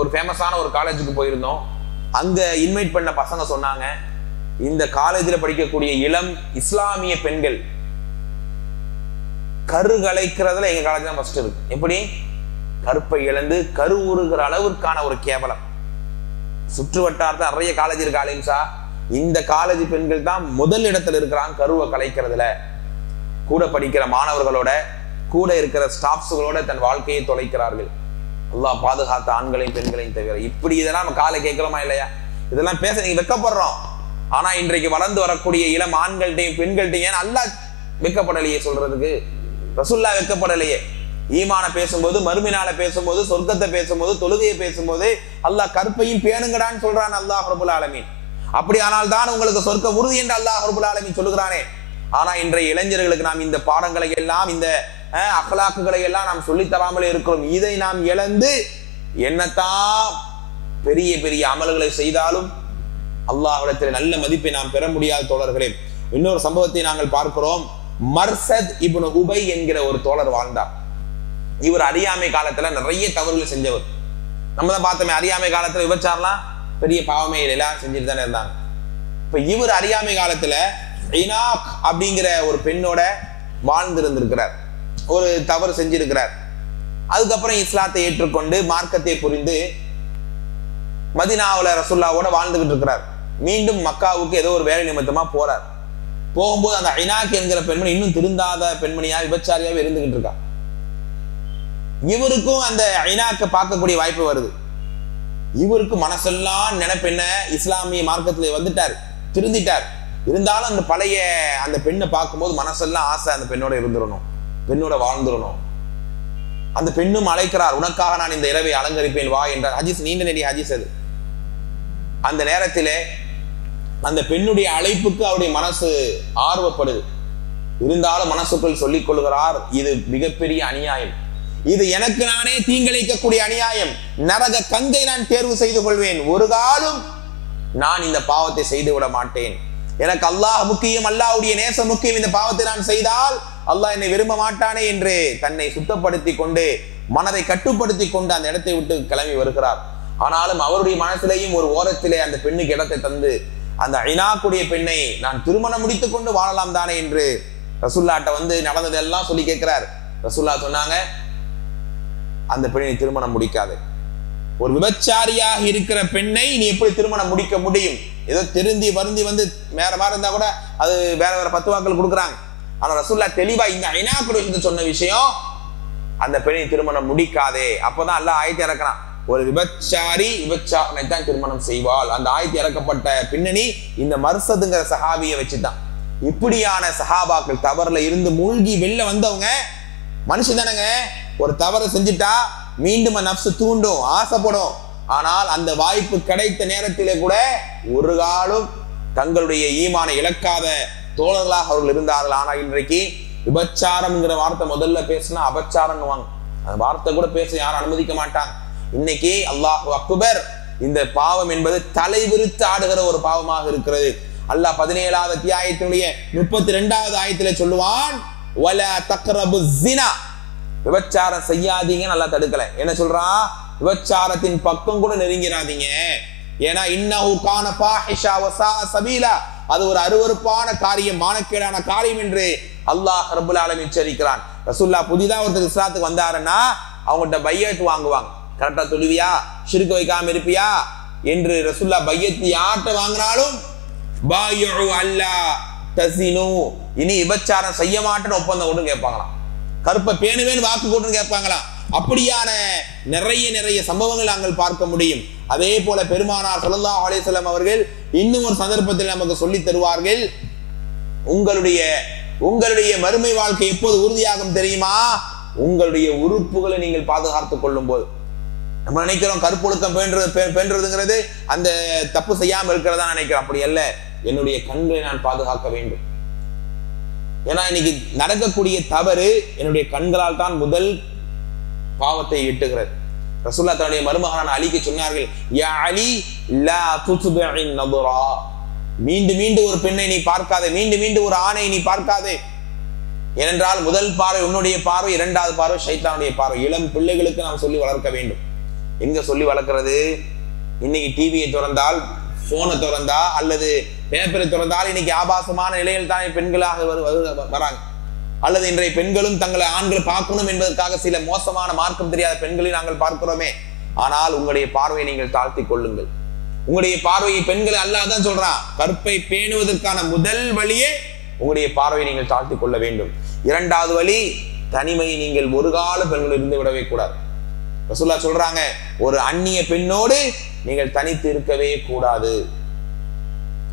ஒரு ஃபேமஸான ஒரு காலேஜுக்கு போயிருந்தோம். அங்க இன்வைட் பண்ண பசங்க சொன்னாங்க, இந்த காலேஜில் படிக்கக்கூடிய இளம் இஸ்லாமிய பெண்கள் கரு கலைக்கிறதுல எங்க காலேஜ் தான் ஃபர்ஸ்ட் இருக்கு. எப்படி? கருப்பை இழந்து கரு உருகிற அளவிற்கான ஒரு கேவலம். சுற்று வட்டாரத்தில் நிறைய காலேஜ் இருக்கு ஆலிம்சா, இந்த காலேஜ் பெண்கள் தான் முதல் இடத்துல இருக்கிறாங்க கருவை கலைக்கிறதுல. கூட படிக்கிற மாணவர்களோட, கூட இருக்கிற ஸ்டாஃப்ஸுகளோட தன் வாழ்க்கையை தொலைக்கிறார்கள். அல்லாஹ் பாதுகாத்த ஆண்களையும் பெண்களையும் தவிர. இப்படி இதெல்லாம் நம்ம காலை கேட்கிறோமா இல்லையா? இதெல்லாம் பேச நீங்க வெக்கப்படுறோம். ஆனா இன்றைக்கு வளர்ந்து வரக்கூடிய இளம் ஆண்கள்டையும் பெண்கள்டையும் அல்லாஹ் வெக்கப்படலையே சொல்றதுக்கு. ரசூல்லா வெக்கப்படலையே. ஈமான பேசும்போது, மறுமையினால பேசும்போது, சொர்க்கத்தை பேசும்போது, தொழுகையை பேசும்போது அல்லாஹ் கற்பையும் பேணுங்கடான்னு சொல்றான் அல்லாஹ் ரப்புல் ஆலமீன். அப்படி ஆனால் தான் உங்களுக்கு சொர்க்க உறுதி என்று அல்லாஹ் ரப்புல் ஆலமீன் சொல்லுகிறானே. ஆனா இன்றைய இளைஞர்களுக்கு நாம் இந்த பாடங்களை எல்லாம், இந்த அக்லாக்குகளை எல்லாம் நாம் சொல்லித்தராமலே இருக்கிறோம். இதை நாம் இழந்து என்னத்தான் பெரிய பெரிய அமல்களை செய்தாலும் அல்லாஹ்விடத்தில் நல்ல மதிப்பை நாம் பெற முடியாத தோழர்களே. இன்னொரு சம்பவத்தை நாங்கள் பார்க்கிறோம். மர்சத் இப்னு உபை என்கிற ஒரு தோழர் வாழ்ந்தார். இவர் அறியாமை காலத்துல நிறைய தவறுகள் செஞ்சவர். நம்ம தான் பார்த்தோமே, அறியாமை காலத்துல விபச்சாரம்லாம் பெரிய பாவமே எல்லாம் செஞ்சுட்டு தானே இருந்தாங்க. இப்ப இவர் அறியாமை காலத்துல இனாக் அப்படிங்கிற ஒரு பெண்ணோட வாழ்ந்திருந்திருக்கிறார், ஒரு தவறு செஞ்சிருக்கிறார். அதுக்கப்புறம் இஸ்லாத்தை ஏற்றுக்கொண்டு மார்க்கத்தை புரிந்து மதீனாவுல ரசூலுல்லாவோட வாழ்ந்துகிட்டு இருக்கிறார். மீண்டும் மக்காவுக்கு ஏதோ ஒரு வேலை நிமித்தமா போறார். போகும்போது அந்த ஐனாக் என்கிற பெண்மணி இன்னும் திருந்தாத பெண்மணியா, விபச்சாரியாவே இருந்துகிட்டு இருக்கா. இவருக்கும் அந்த ஐனாக்க பார்க்கக்கூடிய வாய்ப்பு வருது. இவருக்கு மனசெல்லாம் நினைப்பென்ன, இஸ்லாமிய மார்க்கத்துல வந்துட்டார், திருந்திட்டார். இருந்தாலும் அந்த பழைய அந்த பெண்ணை பார்க்கும்போது மனசெல்லாம் ஆசை, அந்த பெண்ணோட இருந்துடணும், பெண்ணோட வாழ்ந்துடணும். அந்த பெண்ணும் அழைக்கிறார், உனக்காக நான் இந்த இரவை அலங்கரிப்பேன் வா என்றார். ஹதீஸ் நீண்ட நெடிய ஹதீஸ் அது. அந்த நேரத்திலே அந்த பெண்ணுடைய அழைப்புக்கு அவருடைய மனசு ஆர்வப்படுது. இருந்தாலும் மனசுக்குள் சொல்லிக் கொள்கிறார், இது மிகப்பெரிய அநியாயம், இது எனக்கு நானே தீங்கிழைக்கக்கூடிய அநியாயம், நரக கங்கை நான் தேர்வு செய்து கொள்வேன், ஒரு காலம் நான் இந்த பாவத்தை செய்து விட மாட்டேன், எனக்கு அல்லாஹ் முக்கியம், அல்லாஹ்வுடைய நேசம் முக்கியம், இந்த பாவத்தை நான் செய்தால் அல்லாஹ் என்னை விரும்ப மாட்டானே என்று தன்னை சுத்தப்படுத்தி கொண்டு மனதை கட்டுப்படுத்தி கொண்டு அந்த இடத்தை விட்டு கிளம்பி வருகிறார். ஆனாலும் அவருடைய மனசிலேயும் ஒரு ஓரத்திலே அந்த பெண்ணுக்கு இடத்தை தந்து அந்த ஐனாக்குடைய பெண்ணை நான் திருமணம் முடித்துக் கொண்டு வாழலாம் தானே என்று ரசூல்லாட்ட வந்து நடந்ததெல்லாம் சொல்லி கேட்கிறார். ரசூல்லா சொன்னாங்க, அந்த பெண்ணை திருமணம் முடிக்காது. ஒரு விபச்சாரியாக இருக்கிற பெண்ணை நீ எப்படி திருமணம் முடிக்க முடியும்? ஏதோ திருந்தி வருந்தி வந்து வேற மாதிரி இருந்தா கூட அது வேற வேற பத்துவாக்கள் கொடுக்குறாங்க. ஆனா ரசூல்லா தெளிவா இந்த ஐனாக்குடைய சொன்ன விஷயம், அந்த பெண்ணை திருமணம் முடிக்காதே. அப்பதான் அல்லாஹ் ஆயத்தை இறக்குறான், ஒரு விபச்சாரி விபச்சாரனை தான் திருமணம் செய்வாள். அந்த ஆயத்தை இறக்கப்பட்ட பின்னணி இந்த மர்சதுங்கிற சஹாபியை வச்சுதான். இப்படியான சஹாபாக்கள் தவறுல இருந்து மூழ்கி வெளில வந்தவங்க மனுஷன் தானங்க. ஒரு தவறு செஞ்சுட்டா மீண்டும் நப்சு தூண்டும், ஆசைப்படும். ஆனால் அந்த வாய்ப்பு கிடைத்த நேரத்திலே கூட ஒரு காலம் தங்களுடைய ஈமானை இழக்காத தோழர்களாக அவர்கள் இருந்தார்கள். ஆனால் இன்றைக்கு விபச்சாரம்ங்கிற வார்த்தை முதல்ல பேசினா அபச்சாரம் வாங்க, அந்த வார்த்தை கூட பேச யாரும் அனுமதிக்க மாட்டாங்க. இன்னைக்கு அல்லாஹு அக்பர், இந்த பாவம் என்பது தலை விரித்து ஆடுகிற ஒரு பாவமாக இருக்கிறது. அல்லாஹ் 17வது அத்தியாயத்தினுடைய 32வது ஆயத்திலே சொல்லுவான், வலா தக்ரபு ஸினா, விபச்சாரம் செய்யாதீங்க நல்லா தடுக்கல. என்ன சொல்றான்? விபச்சாரத்தின் பக்கம் கூட நெருங்கிறாதீங்க. ஏன்னா இன்னஹு கான ஃபாஹிஷா வ ஸாஅ சபீலா, அது ஒரு அருவருப்பான காரியம், மானக்கேடான காரியம் என்று அல்லாஹ் ரப்பல் ஆலமீன் எச்சரிக்கிறான். ரசூலுல்லாஹ் புதிதா ஒருத்தர் இஸ்லாத்துக்கு வந்தாருன்னா அவங்கள்ட்ட பையத் வாங்குவாங்க. கரெக்டா சொல்லுவியா, ஷிர்க் வைக்காம இருப்பியா என்று ரசூலுல்லாஹ் பையத் யார்கிட்ட வாங்கினாலும் பாயு அல்லா தஸினு, இனி விபச்சாரம் செய்ய மாட்டேன்னு ஒப்பந்தம் கொண்டு கேட்பாங்களாம், கருப்பை பேணுவேன்னு வாக்கு கொண்டு கேட்பாங்களாம். அப்படியான நிறைய சம்பவங்கள் நாங்கள் பார்க்க முடியும். அதே போல பெருமானார் ஸல்லல்லாஹு அலைஹி வஸல்லம் அவர்கள் இன்னும் ஒரு சந்தர்ப்பத்தில் நமக்கு சொல்லி தருவார்கள், உங்களுடைய மறுமை வாழ்க்கை எப்போது உறுதியாகும் தெரியுமா? உங்களுடைய உறுப்புகளை நீங்கள் பாதுகாத்துக் கொள்ளும் போது. நம்ம நினைக்கிறோம் கருப்பொழுக்கம் பேன்றதுங்கிறது அந்த தப்பு செய்யாம இருக்கிறதா நினைக்கிறோம். அப்படி அல்ல, என்னுடைய கண்களை நான் பாதுகாக்க வேண்டும். ஏன்னா இன்னைக்கு நடக்கக்கூடிய தவறு என்னுடைய கண்களால் தான் முதல் பாவத்தை எட்டுகிறது. ரசூலுல்லாஹ் தன்னுடைய மருமகனான அலிக்கு சொன்னார்கள், யா அலி லா துத்பிஇன் நதுரா, மீண்டும் ஒரு பெண்ணை நீ பார்க்காதே, மீண்டும் ஒரு ஆணை நீ பார்க்காதே. ஏனென்றால் முதல் பார்வை உன்னுடைய பார்வை, இரண்டாவது பார்வை ஷைத்தானுடைய பார்வை. இளம் பிள்ளைகளுக்கு நாம் சொல்லி வளர்க்க வேண்டும். எங்க சொல்லி வளர்க்கிறது? இன்னைக்கு டிவியை திறந்தால், போனை திறந்தா அல்லது பேப்பரை திறந்தால் இன்னைக்கு ஆபாசமான நிலையில் தான் பெண்களாக வராங்க. அல்லது இன்றைய பெண்களும் தங்களை ஆண்கள் பார்க்கணும் என்பதற்காக சில மோசமான மார்க்கம் தெரியாத பெண்களை நாங்கள் பார்க்கிறோமே. ஆனால் உங்களுடைய பார்வையை நீங்கள் தாழ்த்தி கொள்ளுங்கள். உங்களுடைய பார்வையை பெண்களை அல்லாஹ் தான் சொல்றான், கற்பை பேணுவதற்கான முதல் வழியே உங்களுடைய பார்வையை நீங்கள் தாழ்த்தி கொள்ள வேண்டும். இரண்டாவது வழி, தனிமையை நீங்கள் ஒரு கால பெண்கள் இருந்து விடவே கூடாது. ரசூலுல்லாஹ் சொல்றாங்க, ஒரு அந்நிய பெண்ணோடு நீங்கள் தனித்து இருக்கவே கூடாது.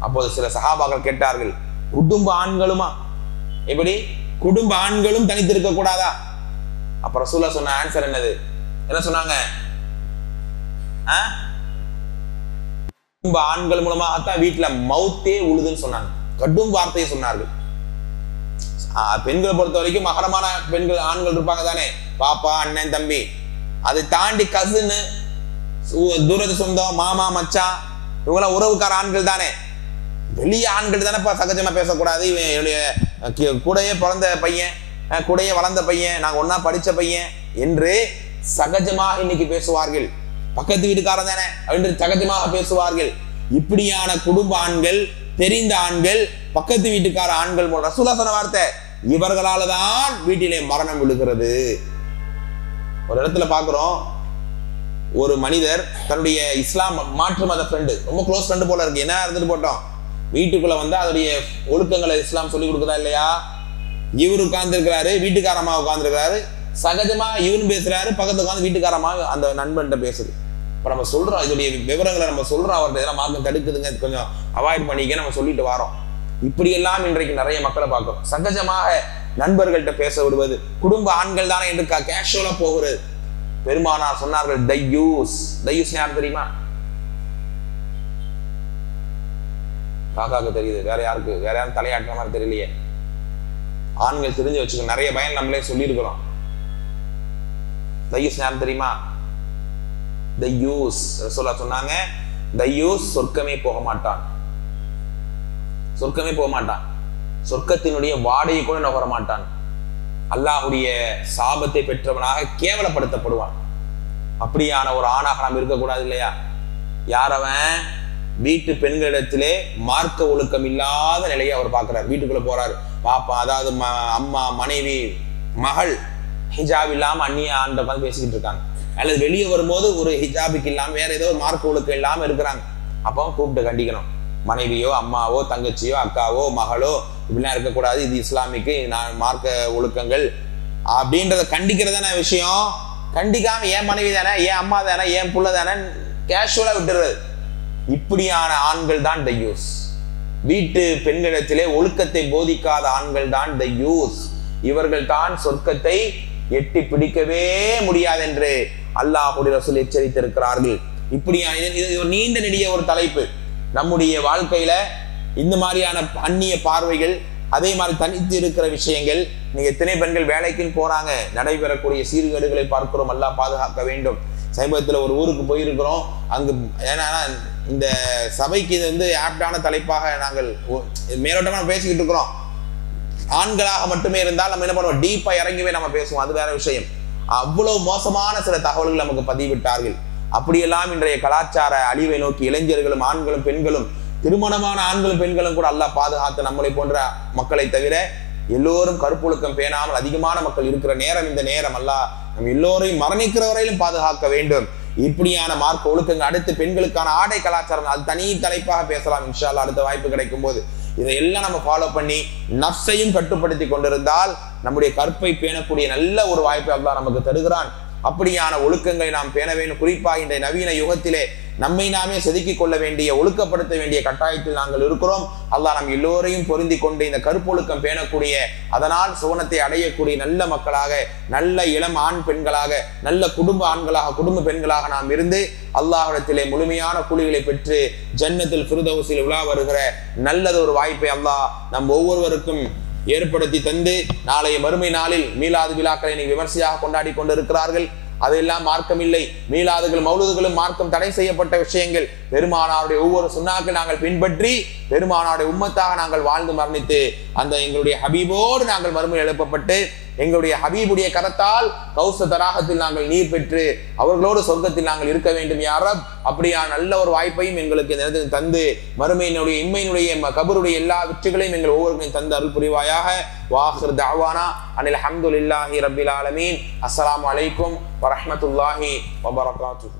அப்போது சில சஹாபாக்கள் கேட்டார்கள், குடும்ப ஆண்களுமா? எப்படி குடும்ப ஆண்களும் தனித்து இருக்க கூடாதா? அப்ப ரசூலுல்லாஹ் சொன்ன ஆன்சர் என்னது? என்ன சொன்னாங்க? குடும்ப ஆண்கள் மூலமாகத்தான் வீட்டுல மௌத்தே உழுதுன்னு சொன்னாங்க. கடும் வார்த்தையை சொன்னார்கள். பெண்களை பொறுத்த வரைக்கும் மகரமான பெண்கள் ஆண்கள் இருப்பாங்க தானே, பாப்பா, அண்ணன், தம்பி. அதை தாண்டி கசின்னு, தூரத்து சொந்தம், மாமா, மச்சான், இவங்களாம் உறவுக்கார ஆண்கள் தானே. வெளியே ஆண்கள் தானேப்பா சகஜமா பேசக்கூடாது. இவன் என்னுடைய கூடையே பிறந்த பையன், கூடையே வளர்ந்த பையன், நாங்க ஒன்னா படிச்ச பையன் என்று சகஜமாக இன்னைக்கு பேசுவார்கள். பக்கத்து வீட்டுக்காரன் தானே என்று சகஜமாக பேசுவார்கள். இப்படியான குடும்ப ஆண்கள், தெரிந்த ஆண்கள், பக்கத்து வீட்டுக்கார ஆண்கள் போல ரசூலுல்லாஹ் சொன்ன வார்த்தை, இவர்களால தான் வீட்டிலே மரணம் விழுகிறது. ஒரு இடத்துல பாக்குறோம், ஒரு மனிதர் தன்னுடைய இஸ்லாம் மாற்று மத ஃப்ரெண்டு, ரொம்ப க்ளோஸ் ஃப்ரெண்டு போல இருக்கு, என்ன இருந்துட்டு போட்டோம், வீட்டுக்குள்ள வந்து அதோடைய ஒழுக்கங்களை இஸ்லாம் சொல்லி கொடுக்குதா இல்லையா? இவரு உட்கார்ந்து இருக்கிறாரு, வீட்டுக்காரமா உட்கார்ந்து இருக்கிறாரு, சகஜமா இவரும் பேசுறாரு, பக்கத்துல உட்காந்து வீட்டுக்காரமா அந்த நண்பன்கிட்ட பேசுது. இப்ப நம்ம சொல்றோம், இதோடைய விவரங்களை நம்ம சொல்றோம், அவர்கிட்ட இதெல்லாம் மார்க்கம் தடுக்குதுங்க, கொஞ்சம் அவாய்ட் பண்ணிக்க நம்ம சொல்லிட்டு வரோம். இப்படி எல்லாம் இன்றைக்கு நிறைய மக்களை பார்க்கிறோம். சகஜமாக நண்பர்கள்ட்ட பேச விடுவது, குடும்ப ஆண்கள் தானே என்று கேஷுவலா போகிறது. பெருமானார் சொன்னார்கள், தையூஸ். தையூஸ் யார் தெரியுமா? காக்காக்கு தெரியுது, வேற யாரும் தலையாட்டுற மாதிரி தெரியலையே. ஆண்கள் தெரிஞ்சு வச்சுக்க, நிறைய பயன் நம்மளே சொல்லி இருக்கிறோம். தையூஸ் யார் தெரியுமா? தையூஸ் ரசூலுல்லாஹ் சொன்னாங்க, தையூஸ் சொர்க்கமே போக மாட்டான். சொர்க்கமே போக மாட்டான், சொர்க்கத்தினுடைய வாடையை கூட நுகர மாட்டான். அல்லாஹ்வுடைய சாபத்தை பெற்றவனாக கேவலப்படுத்தப்படுவான். அப்படியான ஒரு ஆணாக நாம் இருக்கக்கூடாது இல்லையா? யாரவன் வீட்டு பெண்களிடத்திலே மார்க்க ஒழுக்கம் இல்லாத நிலையை அவர் பார்க்கிறார். வீட்டுக்குள்ள போறாரு, பாப்பா, அதாவது அம்மா, மனைவி, மகள் ஹிஜாப் இல்லாம அந்நிய ஆண்ட பார்த்து பேசிக்கிட்டு இருக்காங்க, அல்லது வெளியே வரும்போது ஒரு ஹிஜாபுக்கு இல்லாம வேற ஏதோ மார்க்க ஒழுக்கம் இல்லாம இருக்கிறாங்க. அப்போ கூப்பிட்டு கண்டிக்கணும். மனைவியோ, அம்மாவோ, தங்கச்சியோ, அக்காவோ, மகளோ இப்படிலாம் இருக்கக்கூடாது, இது இஸ்லாமிக்கு நான் மார்க்க ஒழுக்கங்கள் அப்படின்றத கண்டிக்கிறதான விஷயம். கண்டிக்காம ஏன் மனைவி தானே, ஏன் அம்மா தானே, ஏன் புள்ள தானே கேஷுவலா விட்டுறது. இப்படியான ஆண்கள் தான் தையூஸ். வீட்டு பெண்களிடத்திலே ஒழுக்கத்தை போதிக்காத ஆண்கள் தான் தையூஸ். இவர்கள் தான் சொர்க்கத்தை எட்டி பிடிக்கவே முடியாது என்று அல்லாஹ்வுடைய ரசூல் எச்சரித்திருக்கிறார்கள். இப்படியான இது ஒரு நீண்ட நெடிய ஒரு தலைப்பு. நம்முடைய வாழ்க்கையில இந்த மாதிரியான அந்நிய பார்வைகள், அதே மாதிரி தனித்து இருக்கிற விஷயங்கள். நீங்க எத்தனை பெண்கள் வேலைக்குன்னு போறாங்க, நடைபெறக்கூடிய சீர்கேடுகளை பார்க்கிறோம். அல்லாஹ் பாதுகாக்க வேண்டும். சமீபத்துல ஒரு ஊருக்கு போயிருக்கிறோம். அங்கு ஏன்னா இந்த சபைக்கு இது வந்து ஆப்டான தலைப்பாக நாங்கள் மேலோட்டமா பேசிக்கிட்டு இருக்கிறோம். ஆண்களாக மட்டுமே இருந்தால் நம்ம என்ன பண்ணுவோம், டீப்பா இறங்கிவே நம்ம பேசுவோம், அது வேற விஷயம். அவ்வளவு மோசமான சில தகவல்கள் நமக்கு பதிவிட்டார்கள். அப்படியெல்லாம் இன்றைய கலாச்சார அழிவை நோக்கி இளைஞர்களும் ஆண்களும் பெண்களும், திருமணமான ஆண்களும் பெண்களும் கூட அல்லாஹ் பாதுகாத்து நம்மளை போன்ற மக்களை தவிர எல்லோரும் கருப்பொழுக்கம் பேணாமல் அதிகமான மக்கள் இருக்கிற நேரம் இந்த நேரம். அல்லாஹ் நம்ம எல்லோரையும் மரணிக்கிற வரையிலும் பாதுகாக்க வேண்டும். இப்படியான மார்க்க ஒழுக்கங்கள். அடுத்து பெண்களுக்கான ஆடை கலாச்சாரம், அது தனி தலைப்பாக பேசலாம் இன்ஷா அல்லாஹ் அடுத்த வாய்ப்பு கிடைக்கும் போது. இதையெல்லாம் நம்ம ஃபாலோ பண்ணி நஃப்ஸையும் கட்டுப்படுத்தி கொண்டிருந்தால் நம்முடைய கற்பை பேணக்கூடிய நல்ல ஒரு வாய்ப்பை அல்லாஹ் நமக்கு தருகிறான். அப்படியான ஒழுக்கங்களை நாம் பேண வேண்டும். குறிப்பாக இந்த நவீன யுகத்திலே நம்மை நாமே செதுக்கிக் கொள்ள வேண்டிய, ஒழுக்கப்படுத்த வேண்டிய கட்டாயத்தில் நாங்கள் இருக்கிறோம். அல்லாஹ் நம் எல்லோரையும் பொருந்தி கொண்டு இந்த கருப்பொழுக்கம் பேணக்கூடிய, அதனால் சுவனத்தை அடையக்கூடிய நல்ல மக்களாக, நல்ல இளம் ஆண் பெண்களாக, நல்ல குடும்ப ஆண்களாக, குடும்ப பெண்களாக நாம் இருந்து அல்லாஹ்விடத்திலே முழுமையான கூலிகளை பெற்று ஜன்னத்துல் ஃபிர்தௌஸில் உலா வருகிற நல்லது ஒரு வாய்ப்பை அல்லாஹ் நம் ஒவ்வொருவருக்கும் ஏற்படுத்தி தந்து, நாளைய மறுமை நாளில் மீலாது விழாக்களை விமர்சையாக கொண்டாடி கொண்டிருக்கிறார்கள். அதெல்லாம் மார்க்கம் இல்லை. மீலாதுகள், மௌலூதுகளும் மார்க்கம் தடை செய்யப்பட்ட விஷயங்கள். பெருமானாருடைய ஒவ்வொரு சுன்னாக்கள் நாங்கள் பின்பற்றி பெருமானாருடைய உம்மத்தாக நாங்கள் வாழ்ந்து மரணித்து அந்த எங்களுடைய ஹபீபோடு நாங்கள் மறுமை எழுப்பப்பட்டு எங்களுடைய ஹபீபுடைய கரத்தால் கௌச தராகத்தில் நாங்கள் நீர் பெற்று அவர்களோடு சொர்க்கத்தில் நாங்கள் இருக்க வேண்டும் யா ரப். அப்படியான நல்ல ஒரு வாய்ப்பையும் எங்களுக்கு இந்த நேரத்தில் தந்து மறுமையினுடைய இம்மையினுடைய கபருடைய எல்லா வெற்றிகளையும் எங்கள் ஒவ்வொருவரையும் தந்து அருள் புரிவாயாக. வாஹிர் தஅவானா அனில் ஹம்துலில்லாஹி ரப்பில் ஆலமீன். அஸ்ஸலாமு அலைக்கும் வரஹ்மத்துல்லாஹி வபரகாத்துஹு.